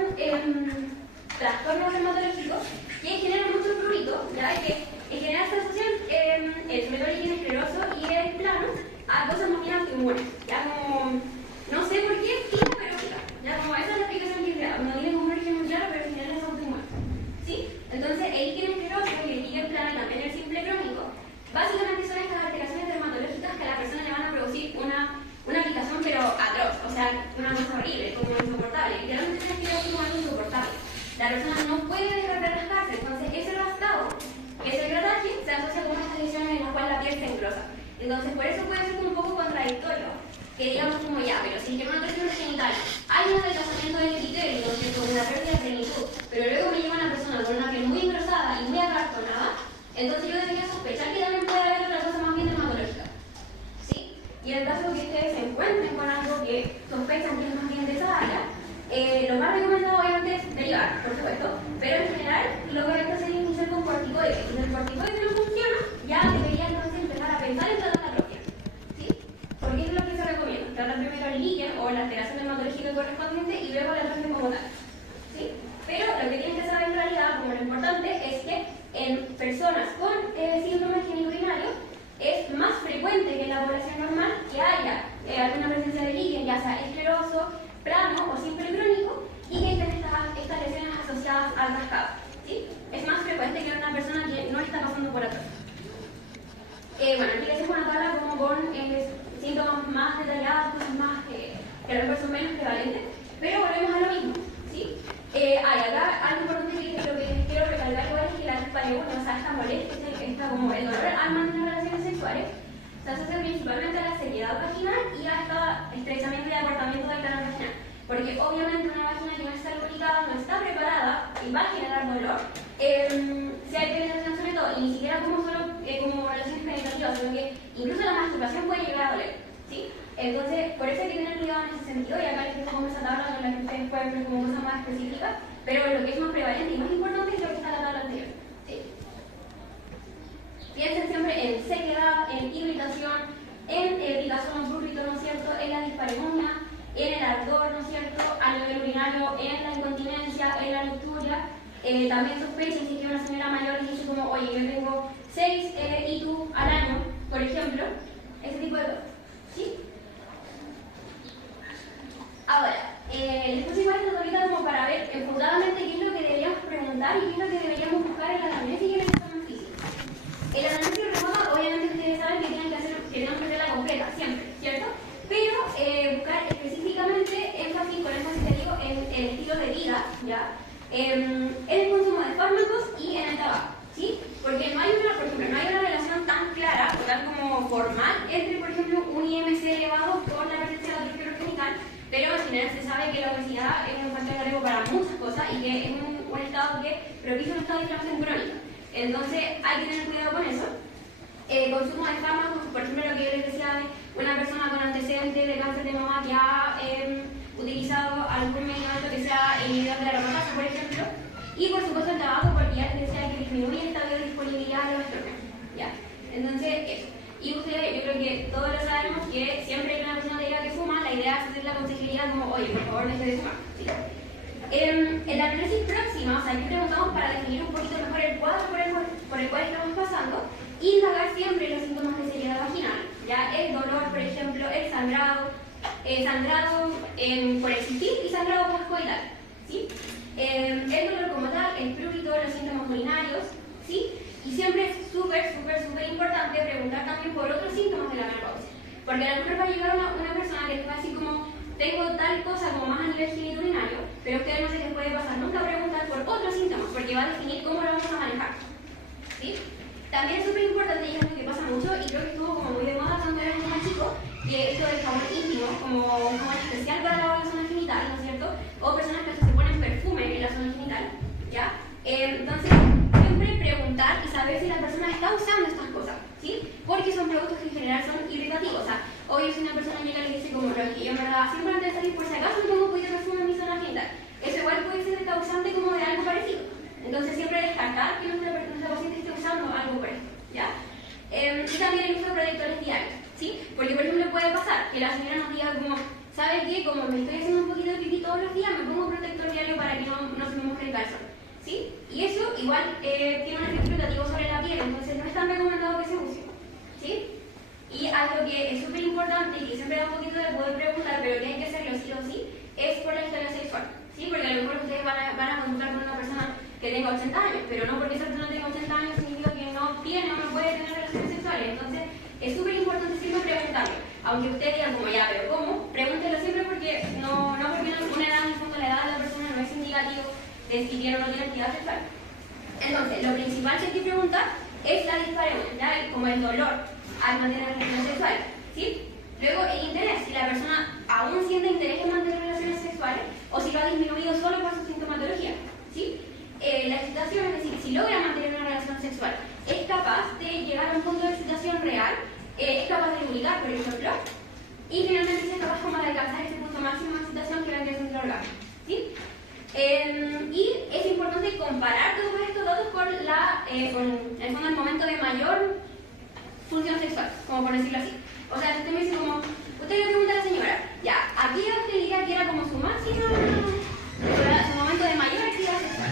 trastornos dermatológicos que generan mucho prurito, ya que en general se asocian el líquen escleroso y el plano a cosas más bien autoinmunes, ya como, no sé por qué, pica pero pica, ya como esa es la explicación que crea, no tiene como un origen muy claro, pero en general es autoinmune, ¿sí? Entonces el líquen escleroso y el líquen plano y también el simple crónico, básicamente son estas alteraciones dermatológicas que a la persona le van a producir una aplicación pero atroz, o sea, una cosa horrible, como insoportable, literalmente tienes que ir así como algo insoportable. La persona no puede dejar de rascarse, entonces ese rascado, que es el grataje, se asocia con estas lesiones en las cuales la piel se engrosa. Entonces por eso puede ser como un poco contradictorio, que digamos como ya, pero si es que en una presión genital hay un desplazamiento del epitelio, con una pérdida de plenitud, pero luego me lleva una persona con una piel muy engrosada y muy acartonada, entonces yo debería sospechar que también puede haber otra cosa más bien dermatológica, ¿sí? Y en el caso que ustedes se encuentren con algo que sospechan que es más bien de esa área, lo más recomendado obviamente es derivar, por supuesto, pero en general lo correcto sería iniciar con corticoides. Si el corticoide no funciona, ya debería entonces empezar a pensar en tratar la atrofia, o la alteración dermatológica correspondiente y luego la atrofia como tal. ¿Sí? Pero lo que tienes que saber en realidad, como lo importante, es que en personas con síndrome genitourinario es más frecuente que en la población normal que haya alguna presencia de líquen, ya sea escleroso, plano o simple crónico, y que estén estas lesiones asociadas al rascado. ¿Sí? Es más frecuente que en una persona que no está pasando por atrofia. Bueno, aquí les dejo una tabla como con síntomas más detallados, cosas más que a lo mejor son menos prevalentes, pero volvemos a lo mismo. ¿Sí? Acá algo importante que lo que quiero recalcar igual es que la dispareunia, o sea, esta molestia, esta como el dolor al mantener relaciones sexuales, se asocia principalmente a la sequedad vaginal y a este estrechamiento y acortamiento del canal vaginal. Porque obviamente una vagina que no está lubricada, no está preparada y va a generar dolor. Si hay penetración sobre todo, y ni siquiera como solo como relaciones penetrativas, sino que incluso la masturbación puede llegar a doler. ¿Sí? Entonces, por eso hay que tener cuidado en ese sentido, y acá les dejo como esa tabla en la que ustedes pueden ver como cosas más específicas, pero lo que es más prevalente y más importante es lo que está en la tabla anterior. ¿Sí? Piensen siempre en sequedad, en irritación, en picazón o prurito, ¿no es cierto?, en la dispareunia, en el ardor, ¿no es cierto?, a nivel urinario, en la incontinencia, en la luxuria. También sospechen si es que una señora mayor les dice como, oye, yo tengo 6 ITU al año, por ejemplo, ese tipo de cosas. ¿Sí? Ahora, les puse igual esta tablita como para ver enfocadamente qué es lo que deberíamos preguntar y qué es lo que deberíamos buscar en la anamnesis y en el examen físico. En la anamnesis remota, obviamente ustedes saben que tienen que hacerla completa, siempre, ¿cierto? Pero buscar específicamente énfasis, con énfasis te digo, en el estilo de vida, ¿ya? En el consumo de fármacos y en el tabaco, ¿sí? Porque no hay una relación tan clara o tan como formal entre, por ejemplo, un IMC elevado con la presencia de atrofia genital, pero en general se sabe que la obesidad es un factor de riesgo para muchas cosas y que es un estado que propicia un estado de inflamación crónica. Entonces hay que tener cuidado con eso. Consumo de fármacos, por ejemplo, lo que yo les decía de una persona con antecedentes de cáncer de mama que ha utilizado algún medicamento que sea inhibidor de la aromatasa, por ejemplo, y por supuesto el tabaco, porque ya les decía que disminuye el estado de disponibilidad de los estrógenos. ¿Ya? Entonces, eso. Y ustedes, yo creo que todos lo sabemos que siempre que una persona diga que fuma, la idea es hacer la consejería como, oye, por favor, deje de fumar. ¿Sí? En la análisis próxima, o sea, aquí preguntamos para definir un poquito mejor el cuadro por el cual estamos pasando, indagar siempre los síntomas de sequedad vaginal, ya el dolor, por ejemplo, el sangrado por existir y sangrado postcoital, ¿sí? El dolor como tal, el prurito, los síntomas urinarios, ¿sí? Y siempre es súper importante preguntar también por otros síntomas de la menopausia, porque a lo mejor va a llegar una persona que les va a decir como, tengo tal cosa como más a nivel genitourinario, pero a ustedes no se les puede pasar nunca preguntar por otros síntomas, porque va a definir cómo lo vamos a manejar, ¿sí? También es súper importante, y es algo que pasa mucho, y creo que estuvo como muy de moda cuando era más chico, que esto del jabón íntimo, como un jabón especial para lavar la zona genital, ¿no es cierto? O personas que hasta se ponen perfume en la zona genital, ¿ya? Entonces, siempre preguntar y saber si la persona está usando estas cosas, ¿sí? Porque son productos que en general son irritativos, o sea, hoy si una persona llega y le dice como, no, es que yo en verdad, siempre antes de salir por si acaso no pongo poquito de perfume en mi zona genital, eso igual puede ser el causante como de algo parecido. Entonces siempre descartar que nuestra paciente esté usando algo por esto, ¿ya? Y también el uso de protectores diarios, ¿sí? Porque por ejemplo puede pasar que la señora nos diga como, ¿sabe qué? Como me estoy haciendo un poquito de pipí todos los días, me pongo protector diario para que no se me moje el calzón, ¿sí? Y eso igual tiene un efecto irritativo sobre la piel, entonces no es tan recomendado que se use, ¿sí? Y algo que es súper importante y que siempre da un poquito de poder preguntar, pero que hay que hacerlo sí o sí, es por la historia sexual, ¿sí? Porque a lo mejor ustedes van a consultar con una persona que tenga 80 años, pero no porque esa persona tenga 80 años significa que no tiene o no puede tener relaciones sexuales. Entonces, es súper importante siempre preguntarle. Aunque usted diga como ya, pero ¿cómo? Pregúntelo siempre porque no porque una edad, en el fondo la edad de la persona no es indicativo de si tiene o no tiene actividad sexual. Entonces, lo principal que hay que preguntar es la dispareunia, ¿ya? Como el dolor al mantener relaciones sexuales, ¿sí? Luego, el interés, si la persona aún siente interés en mantener relaciones sexuales o si lo ha disminuido solo por su sintomatología, ¿sí? La excitación, es decir, si logra mantener una relación sexual, es capaz de llegar a un punto de excitación real, es capaz de lubricar, por ejemplo, y finalmente es capaz como de alcanzar ese punto máximo de excitación que vendría siendo el orgasmo, ¿sí? Y es importante comparar todos estos datos con en el fondo el momento de mayor función sexual, como por decirlo así. O sea, si usted me dice como, usted le pregunta a la señora, Ya, aquí yo te diría que era como su máximo, su momento de mayor actividad sexual.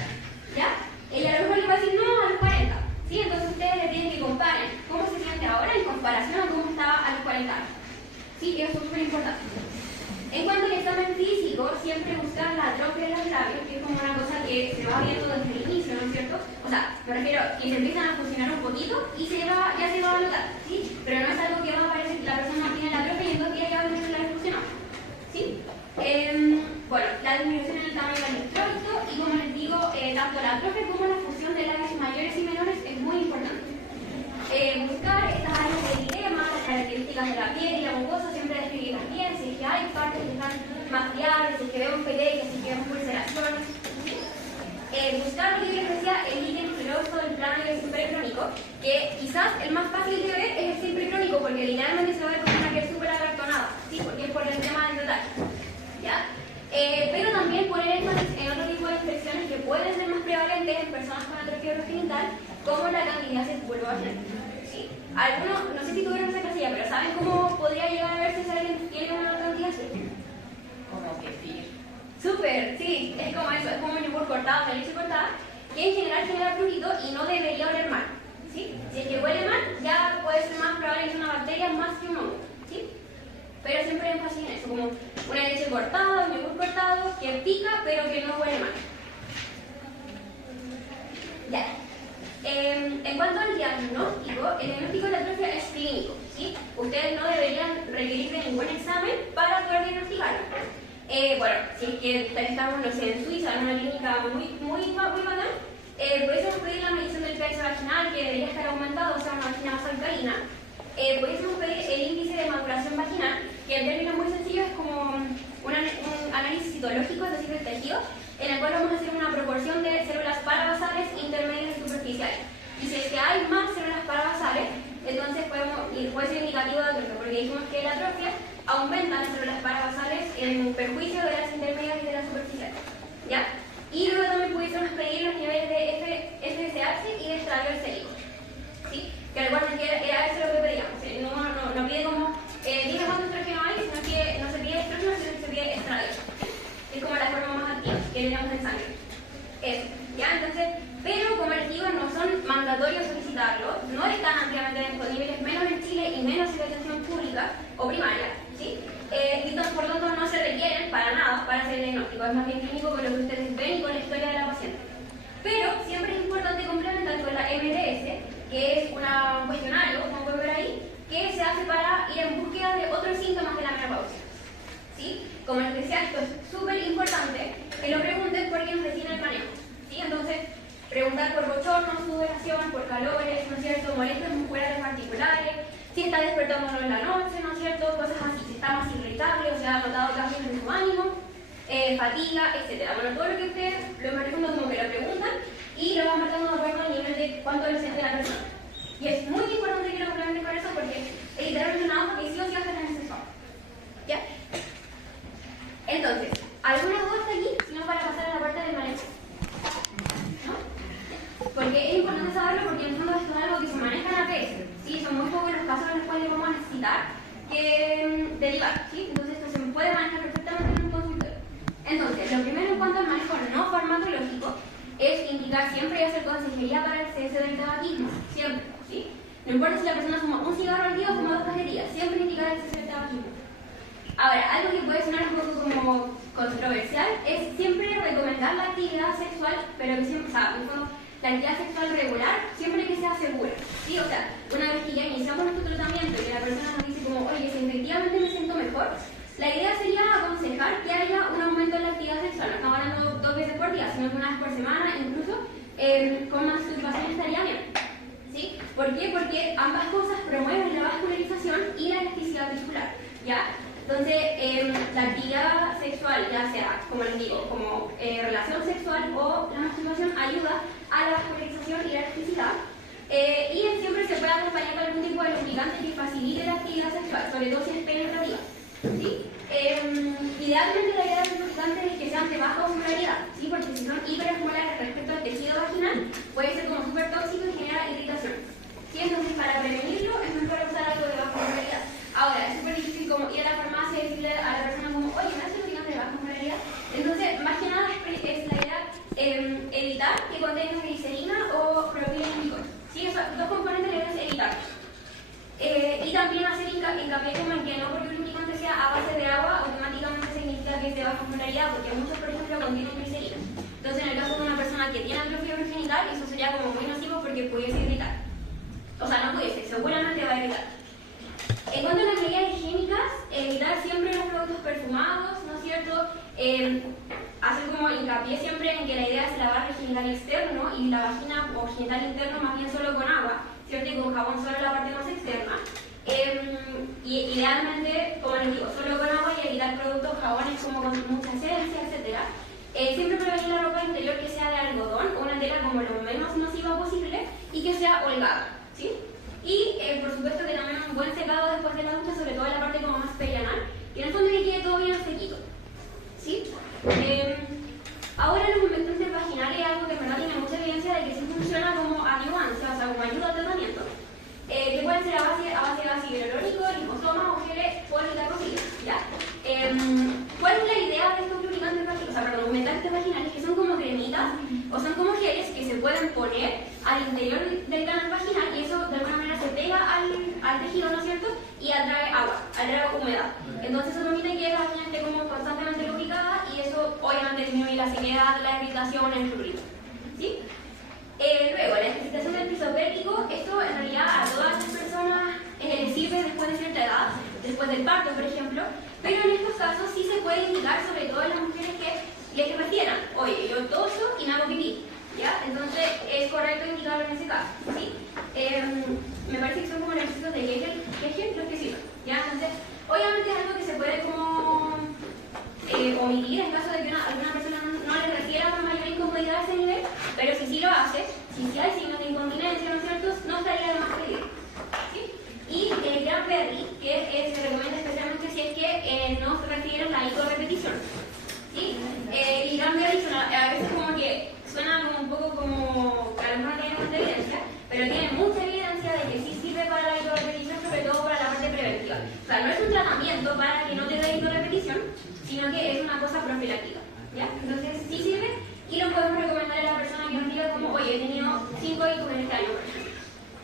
¿Ya? Y a lo mejor le va a decir no a los 40. ¿Sí? Entonces ustedes le tienen que comparar cómo se siente ahora en comparación a cómo estaba a los 40 años. ¿Sí? Eso es súper importante. En cuanto al examen físico, siempre buscar la atrofia de los labios, que es como una cosa que se va viendo desde el inicio, ¿no es cierto? O sea, me refiero a que se empiezan a funcionar un poquito y ya se va a notar, ¿sí? Pero no es algo que va a aparecer que la persona tiene la atrofia y en 2 días ya va a tener la funcionado, ¿sí? Bueno, la disminución en el tamaño del electrolito y como les digo, tanto la atrofia como la fusión de labios mayores y menores es muy importante. Buscar estas áreas de dilema, las características de la piel y la mucosa, siempre describirlas bien, si es que hay partes que están más fiables, si es que vemos petequias, si es que vemos ulceraciones. Buscar lo que yo les decía, el líquido filoso del plano del simple crónico, que quizás el más fácil de ver es el simple crónico, porque linealmente se va a ver como una piel súper acartonada, ¿sí? Porque es por el tema del detalle. ¿Ya? Pero también poner énfasis en otro tipo de infecciones que pueden ser más prevalentes en personas con atrofia urogenital, como la candidiasis vulvovaginal. ¿Sí? Algunos, no sé si tuvieron esa casilla, pero ¿saben cómo podría llegar a verse si alguien tiene una candidiasis? Como kefir. Súper, sí, es como eso, es como un yogur cortado, una leche cortada, que en general genera prurito y no debería oler mal. ¿Sí? Si es que huele mal, ya puede ser más probable que sea una bacteria más que un hongo. ¿Sí? Pero siempre énfasis en eso, como una leche cortada, un yogur cortado, que pica pero que no huele mal. Ya. En cuanto al diagnóstico, el diagnóstico de la atrofia es clínico, ¿sí? Ustedes no deberían requerir de ningún examen para poder diagnosticarlo. Bueno, si es que estamos, no sé, en Suiza, en una clínica muy bacán, pudiésemos pedir la medición del pH vaginal, que debería estar aumentado, o sea, una vagina más alcalina. Pudiésemos pedir el índice de maduración vaginal, que en términos muy sencillos es como un análisis citológico, es decir, del tejido, en el cual vamos a hacer una proporción de células parabasales, intermedias y superficiales. Y si es que hay más células parabasales, entonces puede ser indicativo de atrofia, porque dijimos que la atrofia aumenta las células parabasales en perjuicio de las intermedias y de las superficiales. ¿Ya? Y luego también pudiésemos pedir los niveles de FSH y de estradiol sérico. ¿Sí? Que recuerden que era eso lo que pedíamos. No pide como, dime cuánto estrógeno hay, sino que no se pide estrógeno, sino que se pide estradiol. Es como la forma más activa que tenemos en sangre. Eso, ¿ya? Entonces, pero como les digo, no son mandatorios solicitarlo, no están ampliamente disponibles, menos en Chile y menos en la atención pública o primaria, ¿sí? Y por lo tanto no se requieren para nada para hacer el diagnóstico, es más bien clínico con lo que ustedes ven y con la historia de la paciente. Pero siempre es importante complementar con la MDS, que es un cuestionario, como pueden ver ahí, que se hace para ir en búsqueda de otros síntomas de la menopausia. ¿Sí? Como les decía, esto es súper importante que lo pregunten por quien recibe el manejo. ¿Sí? Entonces, preguntar por bochornos, sudoración, por calores, ¿no es cierto? Molestias musculares particulares, si está despertando en la noche, ¿no es cierto? Cosas así, si está más irritable o si ha notado cambios en su ánimo, fatiga, etc. Bueno, todo lo que ustedes lo marcan como que lo preguntan y lo van marcando de acuerdo al nivel de cuánto le siente la persona. Y es muy importante que lo complementen con eso porque es literalmente una hoja que sí o sí va a ser necesario. ¿Ya? Entonces, ¿alguna duda hasta aquí? Si no, para pasar a la parte del manejo. ¿No? Porque es importante saberlo porque en el fondo esto es algo que se maneja en APS. ¿Sí? Son muy pocos los casos en los cuales vamos a necesitar derivar. ¿Sí? Entonces esto se puede manejar perfectamente en un consultorio. Entonces, lo primero en cuanto al manejo no farmacológico es indicar siempre y hacer consejería para el cese del tabaquismo. Siempre. ¿Sí? No importa si la persona fuma un cigarro al día o fuma 2 cajetillas, siempre indicar el cese del tabaquismo. Ahora, algo que puede sonar un poco como controversial es siempre recomendar la actividad sexual, pero que siempre, o sea, la actividad sexual regular, siempre que sea segura. ¿Sí? O sea, una vez que ya iniciamos nuestro tratamiento y la persona nos dice como, oye, si efectivamente me siento mejor, la idea sería aconsejar que haya un aumento en la actividad sexual. No estamos hablando 2 veces por día, sino que una vez por semana, incluso con masturbación estaría bien. ¿Sí? ¿Por qué? Porque ambas cosas promueven la vascularización y la elasticidad articular. ¿Ya? Entonces, la actividad sexual, ya sea, como les digo, como relación sexual o la masturbación, ayuda a la vascularización y la elasticidad. Y siempre se puede acompañar con algún tipo de lubricante que facilite la actividad sexual, sobre todo si es penetrativa. ¿Sí? Idealmente la idea de los lubricantes es que sean de baja osmolaridad, ¿sí? Porque si son hiperosmolares respecto al tejido vaginal, puede ser como súper tóxico y genera irritación. ¿Sí? Entonces, para prevenirlo es mejor usar algo de baja osmolaridad. Ahora, es súper difícil como ir a la farmacia y decirle a la persona evitar que contengan glicerina o propilenglicol. ¿Sí? Esos dos componentes deben evitar. Y también hacer hincapié como en que no porque un lubricante sea a base de agua automáticamente significa que es de baja osmolaridad, porque muchos, por ejemplo, contienen glicerina. Entonces, en el caso de una persona que tiene atrofia urogenital, eso sería como muy nocivo porque pudiese irritar. O sea, no pudiese, seguramente va a irritar. En cuanto a las medidas higiénicas, evitar siempre los productos perfumados, ¿no es cierto? Hacer como hincapié siempre en que la idea es lavar el genital externo y la vagina o genital interno más bien solo con agua, ¿cierto? Y con jabón solo la parte más externa. Y idealmente, como les digo, solo con agua y evitar productos, jabones como con mucha esencia, etc. Siempre prevenir la ropa interior que sea de algodón o una tela como lo menos nociva posible y que sea holgada, ¿sí? Y por supuesto que también un buen secado después de la ducha, sobre todo en la parte como más perianal, y en el fondo que quede todo bien sequito, ¿sí? Ahora los humectantes vaginales es algo que en verdad tiene mucha evidencia de que sí funciona como ayudancia, o sea, como ayuda al tratamiento, que pueden ser a base de ácido hialurónico, liposoma o geles policarboxílicos, ¿ya? ¿Cuál es la idea de estos lubricantes vaginales? O sea, perdón, humectantes vaginales, que son como cremitas o son como geles que se pueden poner al interior del canal vaginal y eso de alguna manera se pega al tejido, ¿no es cierto? Y atrae agua, atrae humedad. Entonces eso permite que la vagina esté como constantemente lubricada y eso obviamente disminuye la sequedad, la irritación, el prurito, ¿sí? Luego, la ejercitación del piso pélvico, esto en realidad a todas las personas sirve después de cierta edad, después del parto, por ejemplo, pero en estos casos sí se puede indicar, sobre todo en las mujeres que les refieran, oye, yo toso y me hago pipí, ¿ya? Entonces es correcto indicarlo en ese caso, ¿sí? Me parece que son como ejercicios de Kegel los que sirven, ¿ya? Entonces, obviamente es algo que se puede como omitir en caso de que alguna persona no le refiera con mayor incomodidad a ese nivel, pero si sí lo hace, si hay signos de incontinencia, ¿no es cierto?, no estaría de más pedir, ¿sí? Y el Cranberry, que se recomienda especialmente si es que no se refiere a la hiporrepetición, ¿sí? El Cranberry a veces como que suena como un poco como que a lo mejor no tiene mucha evidencia, pero tiene mucha evidencia de que sí sirve para la hiporrepetición, sobre todo para la parte preventiva. O sea, no es un tratamiento para que no te dé hiporrepetición, sino que es una cosa profiláctica, ¿ya? Entonces sí sirve y lo podemos recomendar a la persona que nos diga como, oye, he tenido 5 hijos en este año, por ejemplo,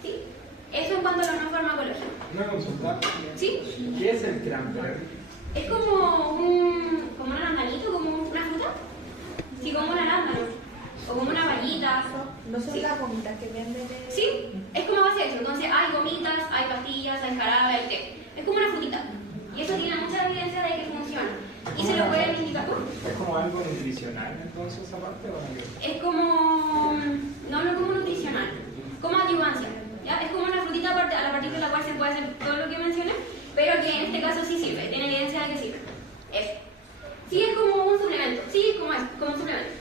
¿sí? Eso en cuanto a lo no farmacológico. Una consulta. ¿Sí? ¿Qué es el cranberry? Es como un arándanito, como una fruta. Sí, como un arándano. O como una vallita. ¿No son Sí. las gomitas que venden de...? Sí, es como base de eso. Entonces hay gomitas, hay pastillas, hay jarabe, hay té. Es como una frutita. Y eso tiene mucha evidencia de que funciona. Y se lo pueden indicar. ¿Es como algo nutricional entonces aparte o no? Es como... no como nutricional. Como ayudancia. ¿Ya? Es como una frutita aparte, a partir de la cual se puede hacer todo lo que mencioné, pero que en este caso sí sirve, tiene evidencia de que sirve. Eso. Sí es como un suplemento, sí, como un suplemento.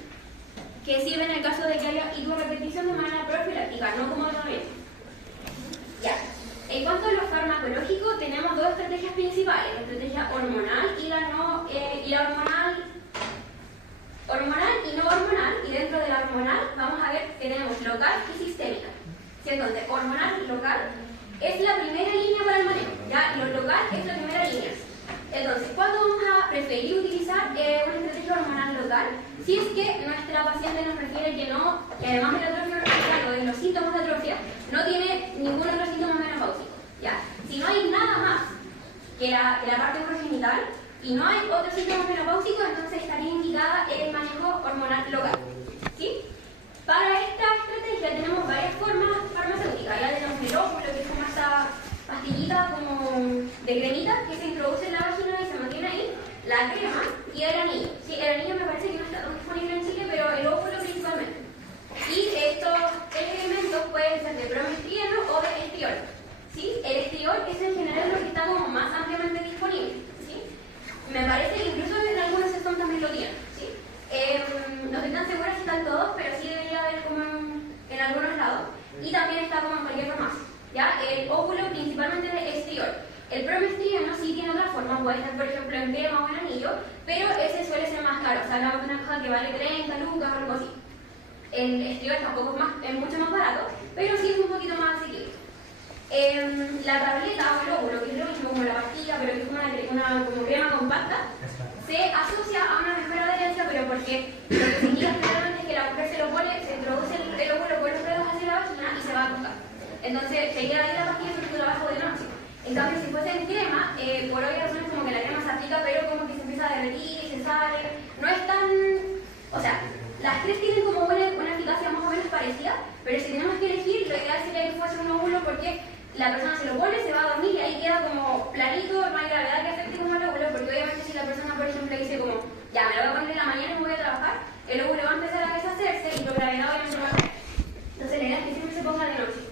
Que sirve en el caso de que haya hiporrepetición de manera profiláctica, no como tratamiento. Ya. En cuanto a lo farmacológico, tenemos dos estrategias principales, la estrategia hormonal y la hormonal y no hormonal, y dentro de la hormonal vamos a ver que tenemos local y sistémica. ¿Sí? Entonces, hormonal y local es la primera línea para el manejo, ¿ya? Lo local es la primera línea. Entonces, ¿cuándo vamos a preferir utilizar una estrategia hormonal local? Si es que nuestra paciente nos refiere que no, que además de la atrofia urogenital o de los síntomas de atrofia, no tiene ningún otro síntoma menopáusico, ¿ya? Si no hay nada más que la parte urogenital y no hay otros síntomas menopáusicos, entonces estaría indicada el manejo hormonal local, ¿sí? Para esta estrategia tenemos varias formas farmacéuticas. Ya tenemos el óvulo, que es como esta pastillita como de cremita que se introduce en la vagina y se mantiene ahí, la crema y el anillo. Sí, el anillo me parece que no está disponible en Chile, pero el óvulo principalmente. Y estos elementos pueden ser de bromestrieno o de estriol. ¿Sí? El estriol es en general lo que está como más ampliamente disponible. ¿Sí? Me parece que incluso en algunos sexos también lo tienen. ¿Sí? No estoy tan segura si están todos, pero sí debería haber como en algunos lados. Y también está como en cualquier farmacia. ¿Ya? El óvulo principalmente de estriol. El bromestrieno sí tiene otra forma, puede estar por ejemplo en crema o en anillo, pero ese suele ser más caro. O sea, hablamos de una cosa que vale 30 lucas o algo así. El estriol tampoco es mucho más barato, pero sí es un poquito más asequible. La tableta o el óvulo, que es lo mismo como la pastilla, pero que es una como crema compacta, se asocia a una mejor adherencia, pero porque lo que se indica generalmente es que la Entonces, te queda ahí la pastilla sobre tu trabajo de noche. En cambio, si fuese en crema, por obvias razones como que la crema se aplica, pero como que se empieza a derretir y se sale. No es tan... O sea, las tres tienen como una eficacia más o menos parecida, pero si tenemos que elegir, lo ideal sería que fuese uno a uno porque la persona se lo pone, se va a dormir y ahí queda como planito, no hay gravedad que afecte como el óvulo, porque obviamente si la persona, por ejemplo, dice como, ya, me lo voy a poner en la mañana y me voy a trabajar, el óvulo va a empezar a deshacerse y la gravedad obviamente no va a caer. Entonces la idea es que siempre se ponga de noche.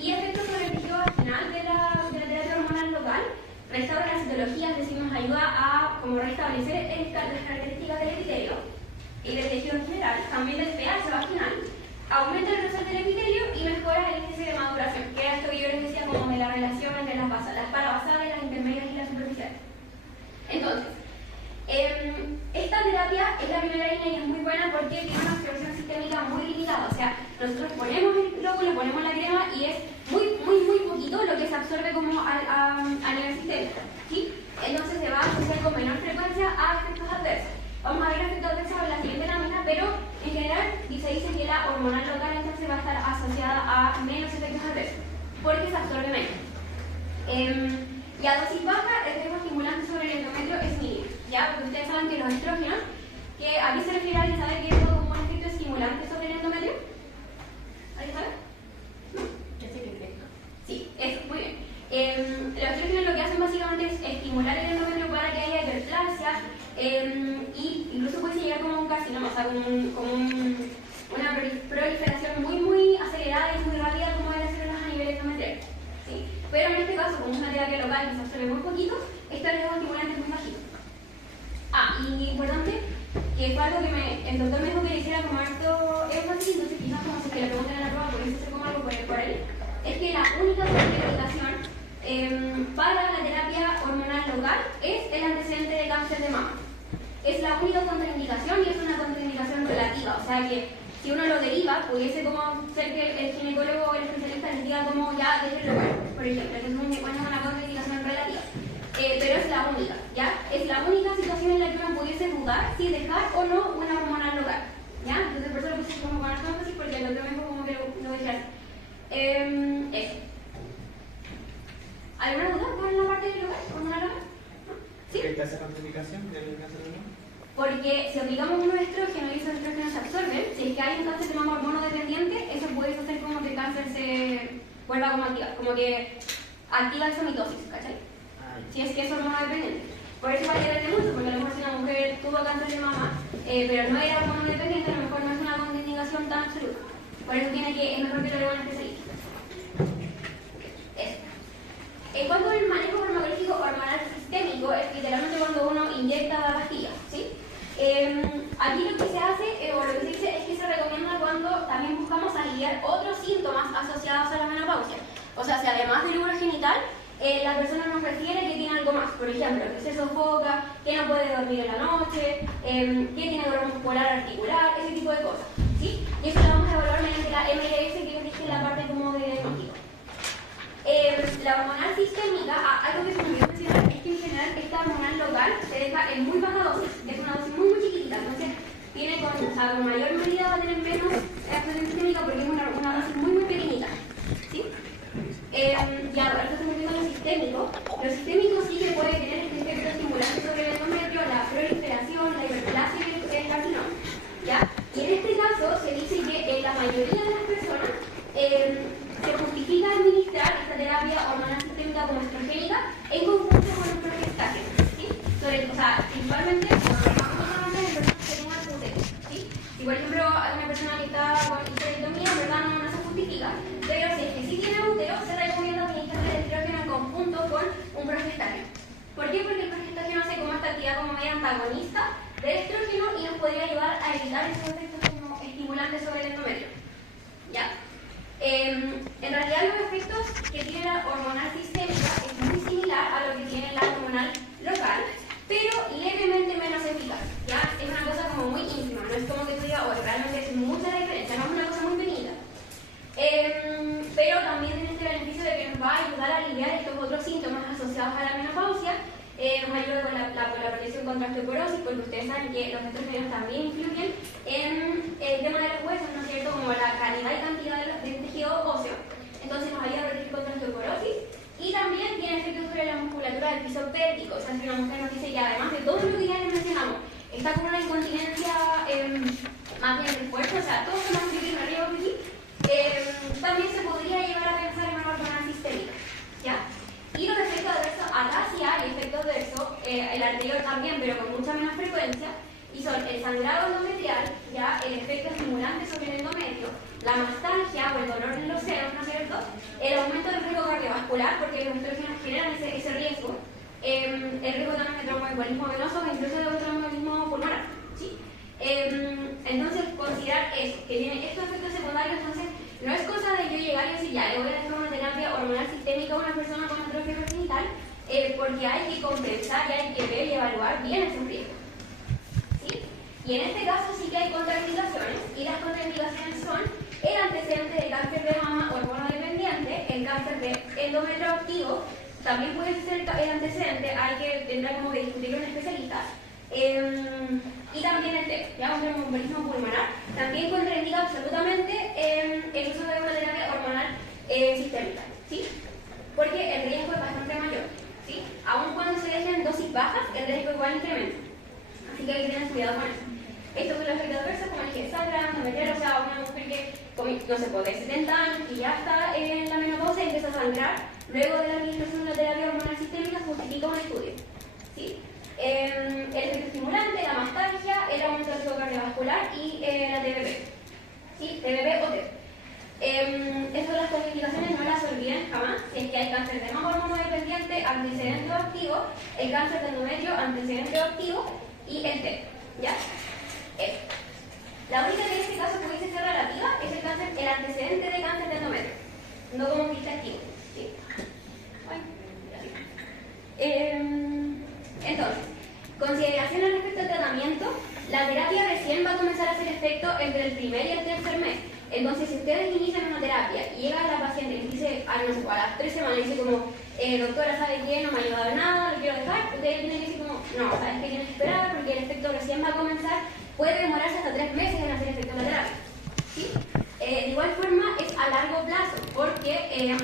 Y efectos sobre el tejido vaginal de la terapia hormonal local, restaura la citología, es decir, nos ayuda a como restablecer las características del epitelio y del tejido en general, también del pH vaginal, aumenta el grosor del epitelio y mejora el índice de maduración, que era esto que yo les decía como de la relación entre las parabasales, las intermedias y las superficiales. Entonces, esta terapia es la primera línea y es muy buena porque tiene una absorción sistémica muy limitada, o sea, nosotros ponemos el lóbulo, ponemos la crema y es muy poquito lo que se absorbe como a nivel sistémico, ¿sí? Entonces se va a asociar con menor frecuencia a efectos adversos. Vamos a ver efectos adversos en la siguiente lámina, pero en general se dice que la hormonal local entonces va a estar asociada a menos efectos adversos, porque se absorbe menos. Y a dosis baja, el riesgo estimulante sobre el endometrio es mínimo, ¿ya? Porque ustedes saben que los estrógenos, ¿a qué se refiere alguien sabe que es como un efecto estimulante sobre el endometrio? ¿Alguien sabe? ¿No? Yo sé que creo. Sí, eso, muy bien. Los estrógenos lo que hacen básicamente es estimular el endometrio para que haya hiperplasia y incluso puede llegar como un carcinoma, o sea, una proliferación muy acelerada y muy rápida como de las células a nivel endometrial. ¿Sí? Pero en este caso, como es una terapia local que se absorbe muy poquito, este riesgo estimulante es muy bajito. Y importante, que fue algo que el doctor me dijo que le hiciera como harto énfasis, entonces quizás como si que le pregunten en la prueba, por eso hacer como algo por ahí, es que la única contraindicación para la terapia hormonal local es el antecedente de cáncer de mama. Es la única contraindicación y es una contraindicación relativa, o sea que si uno lo deriva, pudiese como ser que el ginecólogo o el especialista les diga como ya déjenlo ver, por ejemplo, que es una contraindicación relativa. Pero es la única, ¿ya? Es la única situación en la que uno pudiese dudar si dejar o no una hormonal local, ¿ya? Entonces por eso lo puse como con énfasis porque el doctor me dijo como que lo dijera. Eso. ¿Alguna duda con la parte del local? ¿Hormonal local? ¿Sí? ¿Qué te hace contraindicación del cáncer de mama? Porque si aplicamos un estrógeno y esos estrógenos se absorben, si es que hay un cáncer de mama hormonodependiente, eso puede hacer como que el cáncer se vuelva como activa, como que activa esa mitosis, ¿cachai? Si es que es hormonodependiente. Por eso va a depender mucho, porque a lo mejor si una mujer tuvo cáncer de mama, pero no era hormonodependiente, a lo mejor no es una contraindicación tan absoluta. Por eso es mejor que lo lea un especialista. Eso. En cuanto al manejo farmacológico hormonal sistémico, es literalmente cuando uno inyecta la pastilla, ¿sí? Aquí lo que se hace, o lo que se dice, es que se recomienda cuando también buscamos aliviar otros síntomas asociados a la menopausia. O sea, si además del útero genital, la persona nos refiere que tiene algo más, por ejemplo, que se sofoca, que no puede dormir en la noche, que tiene dolor muscular articular, ese tipo de cosas, ¿sí? Y eso lo vamos a evaluar mediante la MLS que les dije en la parte como de diagnóstico. La hormonal sistémica, algo que se me olvidó mencionar es que en general esta hormonal local se deja en muy baja dosis, es una dosis muy chiquitita, entonces tiene con mayor medida va a tener menos absorción sistémica porque es una dosis muy pequeñita, ¿sí? Ya, ahora estamos viendo lo sistémico. Lo sistémico sí que puede tener este efecto estimulante sobre el endometrio, la proliferación, la hiperplasia y el carcinoma, ¿ya? Y en este caso se dice que en la mayoría de las personas se justifica administrar esta terapia hormonal sistémica como estrogénica en conjunto con los progestágenos, ¿sí? O sea, principalmente en personas que tengan útero, ¿sí? Si por ejemplo hay una persona que está con histerectomía, en verdad no se justifica, pero si es que sí tiene útero, se recomienda administrar el estrógeno en conjunto con un progestágeno. ¿Por qué? Porque el progestágeno hace como esta actividad como media antagonista del estrógeno y nos podría ayudar a evitar esos efectos como estimulantes sobre el endometrio, ¿ya? En realidad los efectos que tiene la hormonal sistémica es muy similar a lo que tiene la hormonal local, pero levemente menos eficaz, ¿ya? Es una cosa como muy ínfima, no es como que tú digas, oh, realmente es mucha diferencia, no es una cosa muy pequeñita. Pero también tiene este beneficio de que nos va a ayudar a aliviar estos otros síntomas asociados a la menopausia, nos ayuda con la protección contra osteoporosis, porque ustedes saben que los estrógenos también influyen en el tema de los huesos, ¿no es cierto? Como la calidad y cantidad del tejido óseo. entonces nos ayuda a proteger contra la osteoporosis. Y también tiene efectos sobre la musculatura del piso pélvico. O sea, si una mujer nos dice que además de todo lo que ya les mencionamos, está con una incontinencia más bien de fuerza, o sea, todos los que tienen arriba aquí, también se podría llevar a pensar en una hormona sistémica, ¿ya? Y los efectos adversos, acá sí hay efectos adversos, el anterior también, pero con mucha menos frecuencia, y son el sangrado endometrial, ¿ya? El efecto estimulante sobre el endometrio, la mastalgia o el dolor en los senos, ¿no es cierto? El aumento del riesgo cardiovascular, porque los estrógenos generan ese riesgo, el riesgo también de tromboembolismo venoso e incluso de tromboembolismo pulmonar, ¿sí? Entonces, considerar eso, que tiene estos efectos secundarios, entonces, no es cosa de yo llegar y decir, ya, le voy a hacer una terapia hormonal sistémica a una persona con atrofia genital, porque hay que compensar y hay que ver y evaluar bien esos riesgos, ¿sí? Y en este caso sí que hay contraindicaciones, y las contraindicaciones son el antecedente de cáncer de mama hormonodependiente, el cáncer de endometrio activo, también puede ser el antecedente, tendrá como que discutirlo un especialista, y también el TEP, ya un tromboembolismo pulmonar, también contraindica absolutamente el uso de una terapia hormonal sistémica, ¿sí? Porque el riesgo es bastante mayor, ¿sí? Aun cuando se dejen dosis bajas, el riesgo igual incrementa, así que hay que tener cuidado con eso. Estos son los efectos adversos, como el que sangra, endometrial, o sea, una mujer que, no se puede, 70 años y ya está en la menopausia y empieza a sangrar, luego de la administración de la terapia hormonal sistémica justifica un estudio, ¿sí? El efecto estimulante, la mastalgia, el aumento del riesgo cardiovascular y la TBP, ¿sí? TBP o TEP. Estas son las contraindicaciones, no las olviden jamás. Si es que hay cáncer de mama hormonodependiente, antecedente o activo, el cáncer de endometrio, antecedente o activo y el TEP, ¿ya? La única que en este caso pudiese ser relativa es el antecedente de cáncer de endometrio, no como un quiste activo, ¿sí? Entonces, consideraciones respecto al tratamiento. La terapia recién va a comenzar a hacer efecto entre el primer y el tercer mes. Entonces, si ustedes inician una terapia y llega la paciente y les dice, no sé, a las 3 semanas, y dice como, doctora, ¿sabe qué? No me ha ayudado en nada, lo quiero dejar. Ustedes tienen que decir como, no, ¿sabes qué? Tienes que esperar porque el efecto recién va a comenzar. Puede demorarse hasta 3 meses en hacer efecto la terapia, ¿sí? De igual forma, es a largo plazo, porque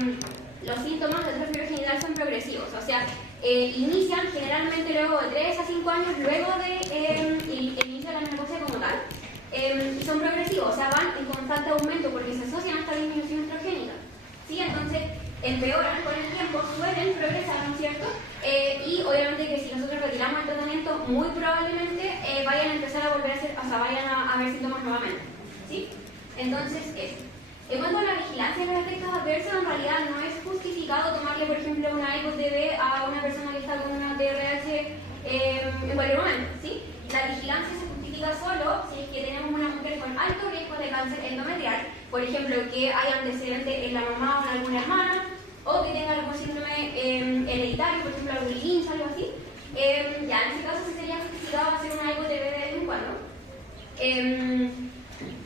los síntomas de atrofia genital son progresivos, o sea, inician generalmente luego de 3 a 5 años luego de inicio de la menopausia como tal, y son progresivos, o sea, van en constante aumento porque se asocian a esta disminución estrogénica, ¿sí? Entonces, empeoran con el tiempo, suelen progresar, ¿no es cierto? Y obviamente que si nosotros retiramos el tratamiento, muy probablemente vayan a empezar a volver a hacer, o sea, vayan a haber síntomas nuevamente, ¿sí? Entonces, eso. En cuanto a la vigilancia de los efectos adversos, en realidad no es justificado tomarle, por ejemplo, una ECO-TB a una persona que está con una TRH en cualquier momento, ¿sí? La vigilancia se justifica solo si es que tenemos una mujer con alto riesgo de cáncer endometrial, por ejemplo, que haya antecedente en la mamá o en alguna hermana, o que tenga algún síndrome hereditario, por ejemplo, algún Lynch, algo así. Ya, en ese caso sí sería justificado hacer una ECO-TB de vez en cuando.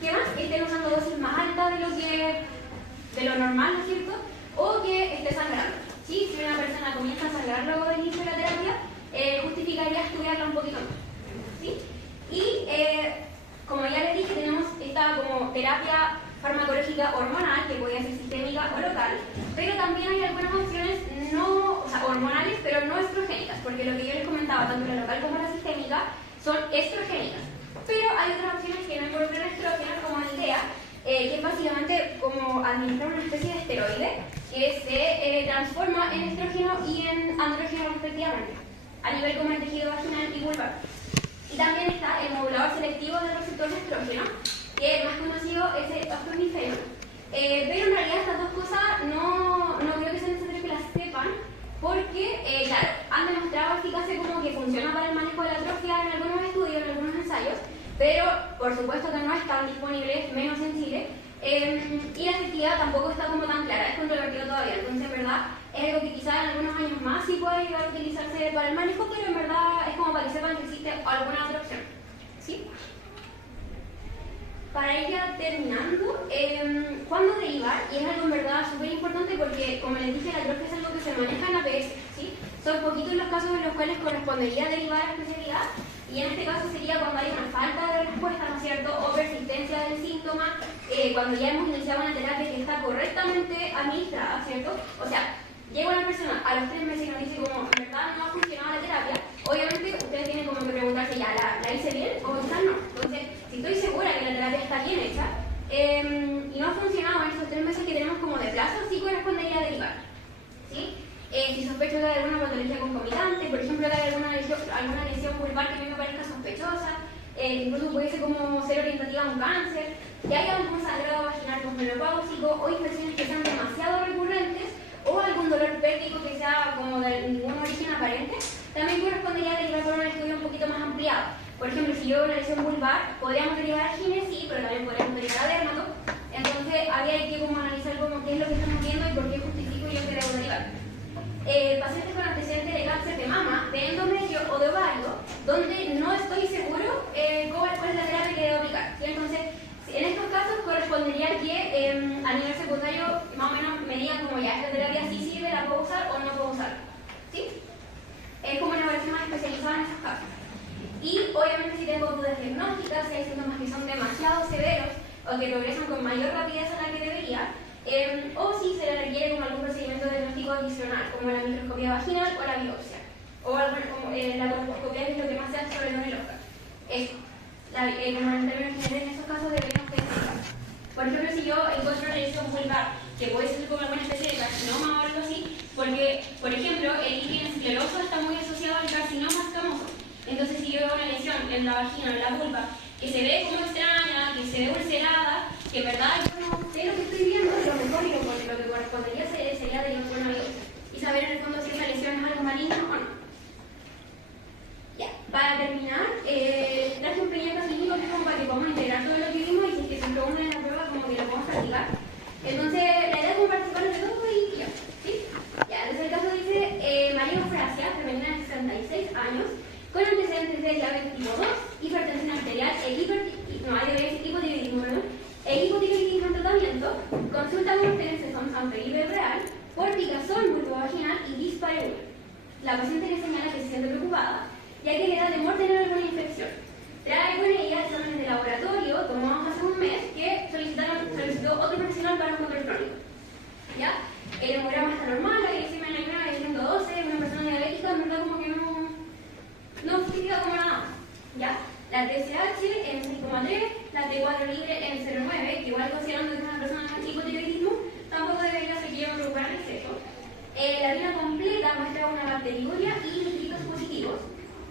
¿Qué más? Que estén usando dosis más altas de lo normal, ¿no es cierto? O que esté sangrando, ¿sí? Si una persona comienza a sangrar luego del inicio de la terapia, justificaría estudiarla un poquito más, ¿sí? Y como ya les dije, tenemos esta como terapia farmacológica hormonal, que puede ser sistémica o local, pero también hay algunas opciones hormonales, pero no estrogénicas, porque lo que yo les comentaba, tanto la local como la sistémica, son estrogénicas. Pero hay otras opciones que no involucran estrógenos, como el DEA, que es básicamente como administrar una especie de esteroide que se transforma en estrógeno y en andrógeno respectivamente, a nivel como el tejido vaginal y vulvar. Y también está el modulador selectivo del receptor de estrógeno, que el más conocido es el ostrogifeno. Pero en realidad estas dos cosas no creo que sea necesario que las sepan, porque, claro, han demostrado eficacia como que funciona para el manejo de la atrofia en algunos estudios, en algunos ensayos, pero por supuesto que no están disponibles, menos en Chile, y la efectividad tampoco está como tan clara, es controvertido todavía. Entonces, en verdad, es algo que quizás en algunos años más sí puede llegar a utilizarse para el manejo, pero en verdad es como para que sepan que existe alguna otra opción, ¿sí? Para ir ya terminando, ¿cuándo derivar? Y es algo en verdad súper importante porque, como les dije, la atrofia es algo que se maneja en APS, ¿sí? Son poquitos los casos en los cuales correspondería derivar a especialidad, y en este caso sería cuando hay una falta de respuesta, ¿no es cierto?, o persistencia del síntoma, cuando ya hemos iniciado una terapia que está correctamente administrada, ¿cierto? O sea, llega una persona a los 3 meses y nos dice como, en verdad no ha funcionado la terapia, obviamente ustedes tienen como que preguntarse, ya, ¿la hice bien o quizás no? Entonces, si estoy segura que la terapia está bien hecha y no ha funcionado en estos 3 meses que tenemos como de plazo, sí correspondería a derivar, ¿sí? Si sospecho de alguna patología concomitante, por ejemplo, que hay alguna lesión vulvar que a mí me parezca sospechosa, incluso puede ser como ser orientativa a un cáncer, que haya algún sangrado vaginal posmenopáusico o infecciones que sean demasiado recurrentes o algún dolor pélvico que sea como de ningún origen aparente, también correspondería a derivar por un estudio un poquito más ampliado. Por ejemplo, si yo veo una lesión vulvar, podríamos derivar a gine, sí, pero también podríamos derivar a dermato. Entonces, habría que como analizar como qué es lo que estamos viendo y por qué justifico yo que debo derivar. Pacientes con antecedentes de cáncer de mama, de endometrio o de ovario, donde no estoy seguro cuál es la terapia que debo aplicar, ¿sí? Entonces, en estos casos correspondería que a nivel secundario más o menos me digan como ya esta terapia sí sirve, la puedo usar o no puedo usar, ¿sí? Es como una evaluación más especializada en esos casos. Y obviamente si tengo dudas diagnósticas, si hay síntomas que son demasiado severos o que progresan con mayor rapidez a la que debería, o si se le requiere como algún procedimiento diagnóstico adicional, como la microscopía vaginal o la biopsia, o como la colposcopía, que es lo que más se hace sobre todo en el órgano. Eso. Como en términos generales, en esos casos deberíamos pensar. Por ejemplo, si yo encuentro una lesión vulvar, que puede ser como alguna especie de carcinoma o algo así, porque, por ejemplo, el líquido escleroso está muy asociado al carcinoma escamoso. Entonces, si yo veo una lesión en la vagina o en la vulva, que se ve como extraña, que se ve ulcerada, que en verdad yo no sé lo que estoy viendo, lo mejor y lo que correspondería sería de ir por una biopsia y saber en el fondo si esa lesión es algo maligno o no. Ya, para terminar, traje un pequeño clínico que es como para que podamos integrar todo lo que vimos y si es que se preguntan en la prueba como que lo podemos practicar. Entonces, la idea es como participar de todo y ya, ¿sí? Ya, entonces el caso dice María Eufrasia, femenina de 66 años, con antecedentes de diabetes tipo 2, hipertensión arterial e hipotiroidismo en tratamiento, consulta con ustedes amperibe real, por picazón vulvovaginal y dispareunia. La paciente le señala que se siente preocupada, ya que le da temor tener alguna infección. Trae con ella exámenes de laboratorio tomados hace un mes que solicitó otro profesional para un control crónico. ¿Ya? El hemograma está normal, la glicemia en ayuno es 112, una persona diabética, en verdad como que no justifica como nada más. ¿Ya? La TSH en 6,3, la T4 libre en 0,9, que igual considerando que es una persona con hipotiroidismo, tampoco debería ser que yo me preocupara en exceso. La orina completa muestra una bacteriuria y nitritos positivos.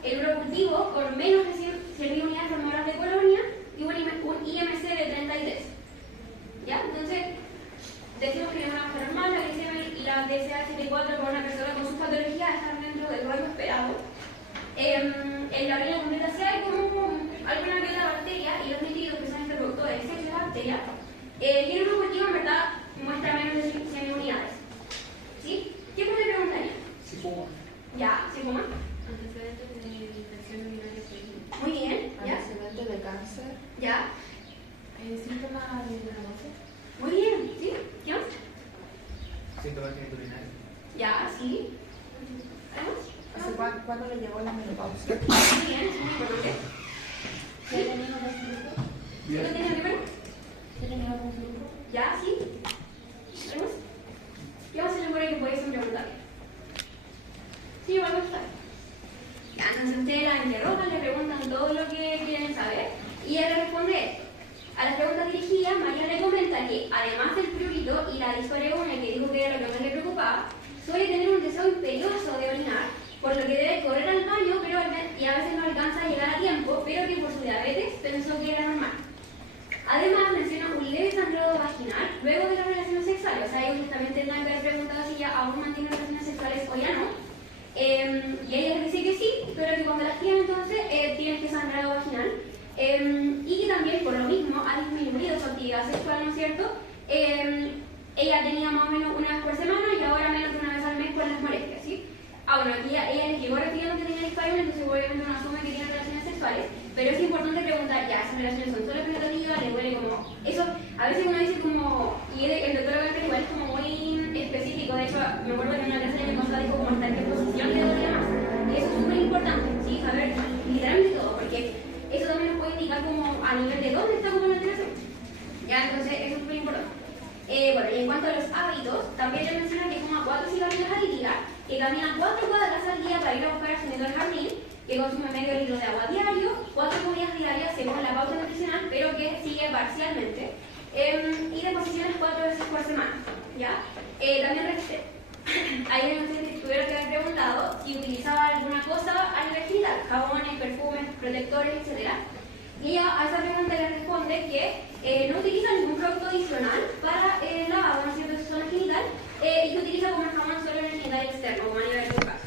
El urocultivo con menos de 100.000 unidades formadoras de colonia y un IMC de 33. ¿Ya? Entonces, decimos que la hemograma está normal, la glicemia y la TSH T4 para una persona con sus patologías están dentro del rango esperado. En la orina completa si hay como alguna que otra bacteria y los nitritos que son este producto del sexo de la bacteria, y el urocultivo en verdad muestra menos de 100.000 unidades. ¿Sí? ¿Qué me preguntaría? Si fuma. Ya, ¿se fuma? Antecedentes de infección urinaria femenina. Muy bien, ¿ya? Antecedentes de cáncer. ¿Ya? Síntomas de menopausia. Muy bien, ¿sí? ¿Qué más? Síntomas genitourinarios. Ya, sí. ¿Vamos? ¿Cuándo le llegó la menopausia? Muy bien, es muy importante. ¿Ya tenía otro grupo? ¿Sí lo tienes primero? ¿Ya tenía otro grupo? Ya, sí. ¿Vamos? ¿Qué más se le ocurre que pudiesen preguntar? Sí, igual va a estar. Ya, entonces ustedes la interrogan, le preguntan todo lo que quieren saber y ella le responde esto. A las preguntas dirigidas, María le comenta que, además del prurito y la dispareunia que dijo que era lo que más le preocupaba, suele tener un deseo imperioso de orinar, por lo que debe correr al baño y a veces no alcanza a llegar a tiempo, pero que por su diabetes pensó que era normal. Además, menciona un leve sangrado vaginal luego de las relaciones sexuales. O sea, ellos también tendrán que haber preguntado si ella aún mantiene relaciones sexuales o ya no. Y ella les dice que sí, pero que cuando las tiene entonces tiene este sangrado vaginal. Y que también por lo mismo ha disminuido su actividad sexual, ¿no es cierto? Ella tenía más o menos una vez por semana y ahora menos de una vez al mes por las molestias, ¿sí? Bueno, aquí ella les llegó refiriendo que tenía dispareunia, entonces obviamente uno asume que tiene relaciones sexuales, pero es importante preguntar, ya, esas relaciones son solo penetrativas, le duele como... Eso, a veces uno dice como, y el doctor Alberto igual es como muy específico, de hecho, me acuerdo que en una clase de mi cosa dijo como hasta en qué posición le dolía más, y eso es súper importante, ¿sí? Saber literalmente todo, porque eso también nos puede indicar como a nivel de dónde está como la alteración. ¿Ya? Entonces, eso es muy importante. Bueno, y en cuanto a los hábitos, también les menciono que fuma 4 cigarrillos al día, que camina 4 cuadras al día para ir a buscar al al jardín, que consume medio litro de agua diario, 4 comidas diarias según la pauta nutricional, pero que sigue parcialmente, y de posiciones 4 veces por semana. ¿Ya? También hay unos que tuvieron que haber preguntado si utilizaba alguna cosa a nivel genital, jabones, perfumes, protectores, etc. Y ella a esa pregunta le responde que no utiliza ningún producto adicional para el lavado, ¿no es cierto?, de su zona genital, y que utiliza como el jabón solo en el genital externo, como a nivel local.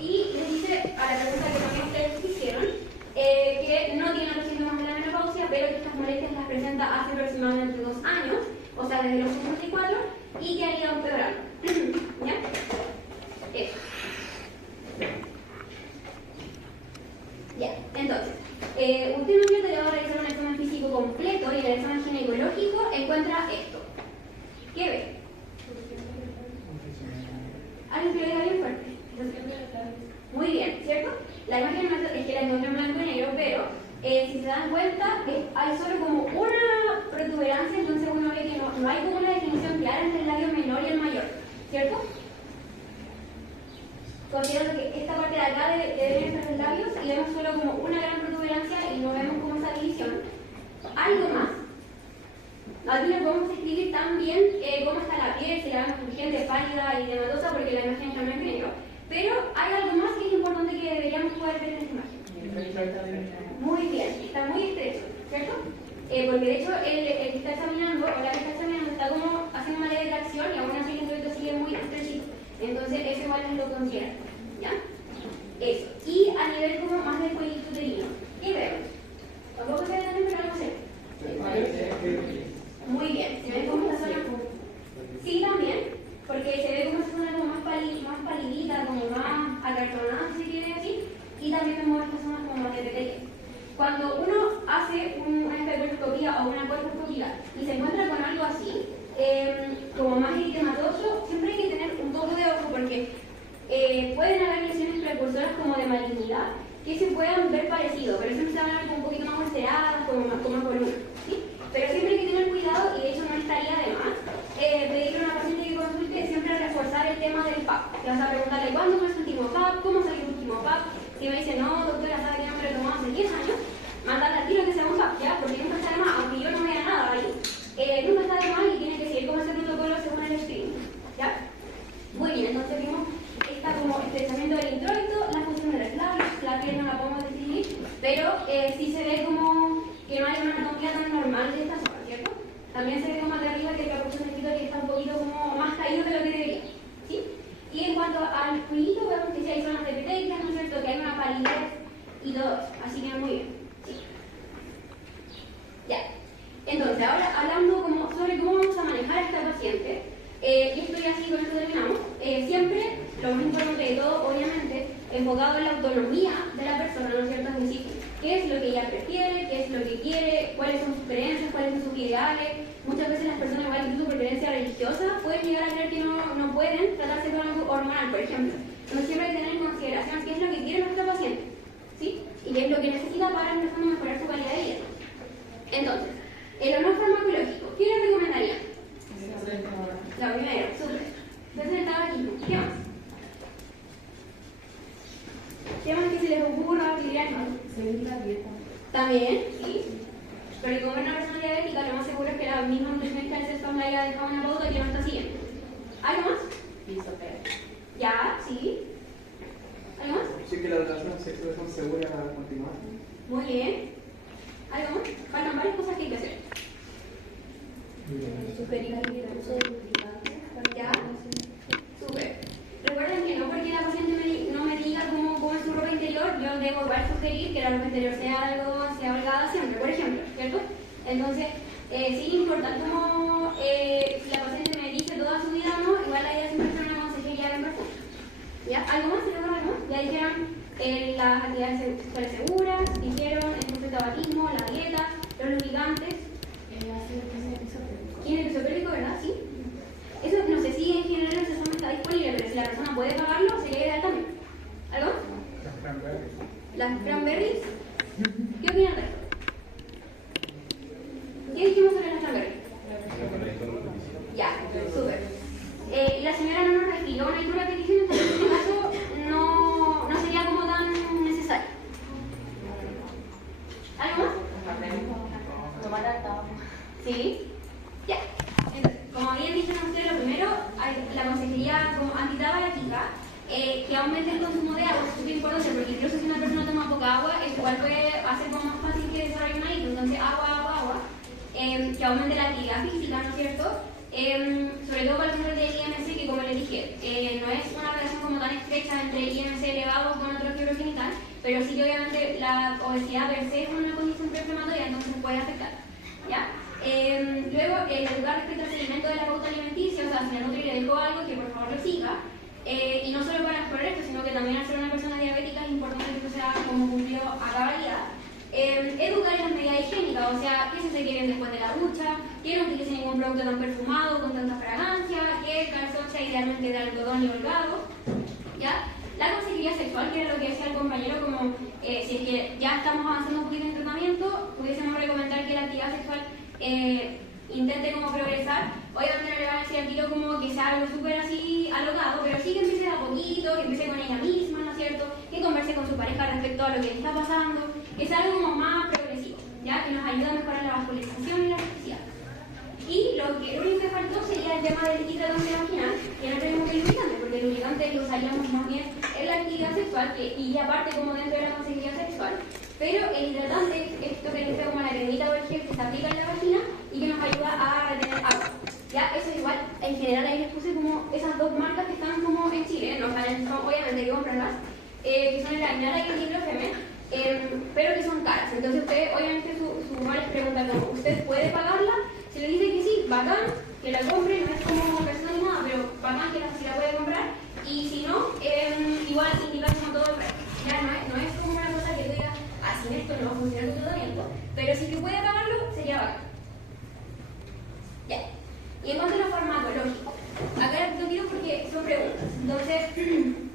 Y les dice a la pregunta que también ustedes hicieron, que no tiene los síntomas de la menopausia, pero que estas molestias las presenta hace aproximadamente 2 años, o sea, desde los 54, y que ha ido empeorando. ¿Ya? Eso. Ya, entonces, últimamente le voy a realizar un examen físico completo y en el examen ginecológico encuentra esto. ¿Qué ve? ¿Alguien que lo diga bien fuerte? Muy bien, ¿cierto? La imagen es que la encontré en blanco y negro, pero si se dan cuenta, hay solo como una protuberancia, entonces uno ve que no hay como una definición clara entre el labio menor y el mayor, ¿cierto? Considero que esta parte de acá debe estar en los labios y vemos solo como una gran protuberancia y no vemos como esa división. Algo más. Aquí lo podemos describir también cómo está la piel, si la vemos turgente, pálida y dematosa, porque la imagen está en blanco y negro. Pero hay algo más que es importante que deberíamos poder ver en esta imagen. Muy bien, está muy estrecho, ¿cierto? Porque de hecho el que está examinando, o la que está examinando, está como haciendo una leve tracción y aún así el introito sigue muy estrechito. Entonces eso igual es lo considera, ¿ya? Eso. Y a nivel como más del cuello uterino, ¿qué vemos? Tampoco se ve también, pero algo sé. Muy bien, ¿se ve como esta zona? Sí, también, porque se ve como esta zona como más palidita, como más acartonada, si se quiere decir, y también vemos esta zona como más de pequeña. Cuando uno hace una espectroscopía o una colposcopía y se encuentra con algo así, como más eritematoso, siempre hay que tener un poco de ojo porque pueden haber lesiones precursoras como de malignidad que se puedan ver parecido, pero siempre se van a ver como un poquito más ulceradas, como más columnas, ¿sí? Pero siempre hay que tener cuidado y de hecho no estaría de más pedirle a una paciente que consulte siempre reforzar el tema del PAP. Te vas a preguntarle cuándo fue su último PAP, cómo salió su último PAP. Si me dice, no, doctora, sabe que no me lo tomó hace 10 años, mandarle al tiro que sea un PAP, ¿ya? Porque nunca está de más, aunque yo no vea nada ahí. Nunca está de más y tiene que seguir como ese protocolo según el screening, ¿ya? Muy bien, entonces vimos está como estrechamiento del introito, la función de los labios, la piel no la podemos describir, pero sí se ve como que no hay una anatomía tan normal de esta zona, ¿cierto? También se ve como de arriba que el capuchón de que está un poquito como más caído de lo que debería, ¿sí? Y en cuanto al culito, vemos que sí hay zonas de petecas, ¿no es cierto? Que hay una palidez y todo eso, así que muy bien, ¿sí? Ya. Entonces, ahora hablando sobre cómo vamos a manejar a esta paciente, y esto ya así, con esto terminamos, siempre, lo más importante de todo, obviamente, enfocado en la autonomía de la persona, ¿no es cierto? Es decir, qué es lo que ella prefiere, qué es lo que quiere, cuáles son sus creencias, cuáles son sus ideales. Muchas veces las personas, igual incluso por creencia religiosa, pueden llegar a creer que no pueden tratarse con algo hormonal, por ejemplo. Entonces siempre hay que tener en consideración qué es lo que quiere nuestra paciente, ¿sí? Y qué es lo que necesita para empezar a mejorar su calidad de vida. Entonces, el honor farmacológico, ¿qué le recomendaría? La primera, súper. Entonces el tabaquismo, ¿qué más? ¿Qué más que se les ocurra? ¿Qué dirían? Seguir la dieta. También, sí. Pero como es una persona diabética, lo más seguro es que la misma nutricionista del sexo me haya dejado una pauta que no está siguiendo. ¿Algo más? Ya, sí. ¿Algo más? Sí, que la relación sexual es segura para continuar. Muy bien. ¿Algo más? Faltan varias cosas que hay que hacer. Sugerir el uso de lubricantes. ¿Ya? Súper. Recuerden que no porque la paciente no me diga cómo es su ropa interior, yo debo igual sugerir que la ropa interior sea holgada siempre, por ejemplo, ¿cierto? Entonces, sin importar cómo si la paciente me dice toda su vida o no, igual la idea siempre es hacer una consejería bien profunda. ¿Ya? ¿Algo más? ¿Algo más? Ya dijeron las actividades sexuales seguras, dijeron el tabaquismo, la dieta, los lubricantes. ¿Quién es esotérico, verdad? Sí. Eso no sé si en general el examen está disponible, pero si la persona puede pagarlo, sería ideal también. ¿Algo? Las cranberries. ¿Las cranberries? ¿Qué opinan de esto? ¿Qué dijimos sobre las cranberries? tomar harta agua. ¿Sí? Ya. Entonces, como bien dicho ustedes, lo primero, la consejería como antitabáquica, que aumente el consumo de agua, es súper importante porque incluso si una persona toma poca agua, eso igual puede hacer como más fácil que desarrolle una hipo. Entonces, agua. Que aumente la actividad física, ¿no es cierto? Sobre todo para el centro del IMC, que como les dije, no es una relación como tan estrecha entre IMC elevado con otro fibro genital, pero sí que obviamente la obesidad per se es una condición preinflamatoria, entonces puede afectar, ¿ya? Luego, educar respecto al seguimiento de la pauta alimenticia, o sea, si la Nutri le dejó algo, que por favor lo siga, y no solo para mejorar esto, sino que también al ser una persona diabética es importante que esto sea como cumplido a cabalidad. Educar en las medidas higiénicas, o sea, que se quieren después de la ducha, que no utilicen ningún producto tan perfumado, con tanta fragancia, que el calzón sea idealmente de algodón y holgado, ¿ya? La consejería sexual, que era lo que decía el compañero, como si es que ya estamos avanzando un poquito en tratamiento, pudiésemos recomendar que la actividad sexual intente como progresar. Obviamente no le van a decir al tiro como que sea algo súper así alocado, pero sí que empiece de a poquito, que empiece con ella misma, ¿no es cierto? Que converse con su pareja respecto a lo que le está pasando, que sea algo como más progresivo, ¿ya? Que nos ayude a mejorar la vascularización y la elasticidad. Y lo único que faltó sería el tema del hidratante vaginal, que no tenemos que lubricante, porque el lubricante lo usaríamos más bien en la actividad sexual, y aparte como dentro de la consejería sexual. Pero el hidratante, esto que les como la cremita o el gel que se aplica en la vagina y que nos ayuda a retener agua. Ya, eso es igual, en general ahí les puse como esas dos marcas que están como en Chile, no salen, obviamente hay que comprarlas, que son el Ainara y el Hidrofeme, pero que son caras. Entonces usted, obviamente su mamá les pregunta como, ¿usted puede pagarla? Si le dice que sí, bacán, que la compre, no es como persona ni nada, pero bacán que si la puede comprar. Y si no, igual indicar como todo el resto. Ya no es como una cosa que tú digas, sin esto no va a funcionar tu tratamiento, pero si que puede pagarlo, sería bacán. Ya. Y en cuanto a lo farmacológico, acá lo quiero porque son preguntas. Entonces,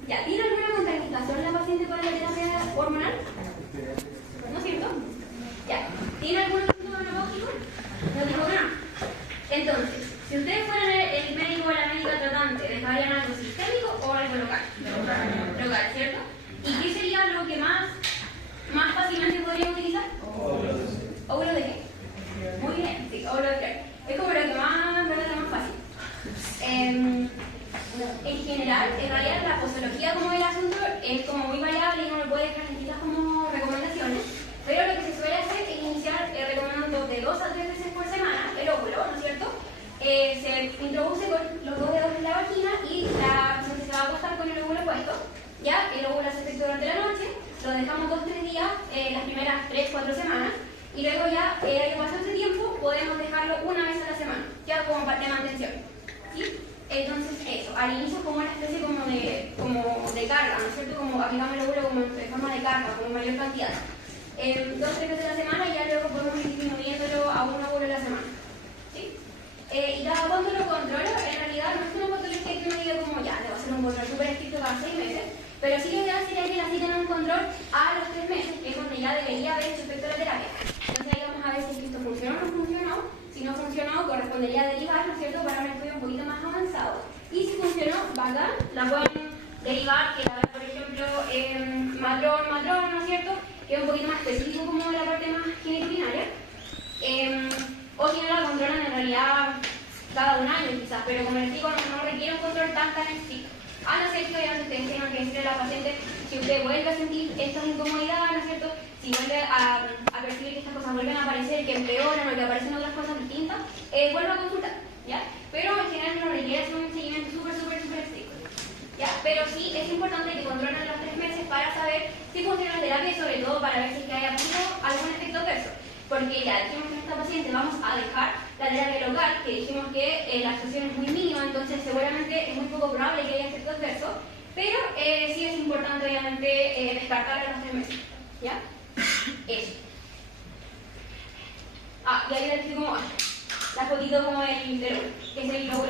ya, ¿tiene alguna contraindicación la paciente para la terapia hormonal? ¿No es cierto? Ya. ¿Tiene algún síntoma neurológico? No digo nada. Entonces, si ustedes fueran el médico o la médica tratante, ¿dejarían algo sistémico o algo local? Local, ¿cierto? ¿Y qué sería lo que más fácilmente podrían utilizar? ¿Óvulos de qué? Muy bien, sí, óvulos de flor. Es como lo que más, ¿verdad? Lo más fácil. En general, en realidad la posología como el asunto es como muy variable y no lo puede dejar en quizás como recomendaciones, pero lo que se suele hacer es iniciar recomendando de 2 a 3 veces por semana el óvulo, ¿no es cierto? Se introduce con los 2 dedos en la vagina y la paciente se va a acostar con el óvulo puesto, ya, el óvulo se efectúa durante la noche, lo dejamos 2-3 días, las primeras 3-4 semanas, y luego ya, que pasa ese tiempo, podemos dejarlo una vez a la semana, ya como parte de mantención, ¿sí? Entonces eso, al inicio como una especie como de carga, ¿no es cierto? Como aplicamos el óvulo como en forma de carga, como mayor cantidad. 2-3 veces a la semana y ya luego podemos ir disminuyéndolo a un óvulo a la semana, ¿sí? Y cada cuánto lo controlo, en realidad no es una patología que uno diga como ya, le va a hacer un control súper estricto cada 6 meses, pero sí lo ideal sería que la citen a un control a los 3 meses, que es donde ya debería haber hecho efecto la terapia. Entonces ahí vamos a ver si esto funcionó o no funcionó. Si no funcionó, correspondería derivar, ¿no es cierto?, para un estudio un poquito más avanzado. Y si funcionó, bacán, la pueden derivar, que la verdad, por ejemplo, matrón, ¿no es cierto?, que es un poquito más específico como la parte más genitourinaria. O si no la controlan en realidad cada 1 año quizás, pero como les digo, no requiere un control tan estricto. A no ser que obviamente ustedes tengan que decirle a la paciente si usted vuelve a sentir estas incomodidades, ¿no es cierto? Si vuelve a percibir que estas cosas vuelven a aparecer, que empeoran o que aparecen otras cosas distintas, vuelva a consultar, ¿ya? Pero en general no requiere hacer un seguimiento súper estricto, ¿ya? Pero sí es importante que controlen los 3 meses para saber si funciona la terapia y sobre todo para ver si es que haya algún efecto adverso. Porque ya dijimos que en esta paciente vamos a dejar la terapia local, que dijimos que la actuación es muy mínima, entonces seguramente es muy poco probable que haya efecto adverso, pero sí es importante obviamente descartarla en los 3 meses, ¿ya? Eso. Y ahí les digo como la fotito como el que es el logo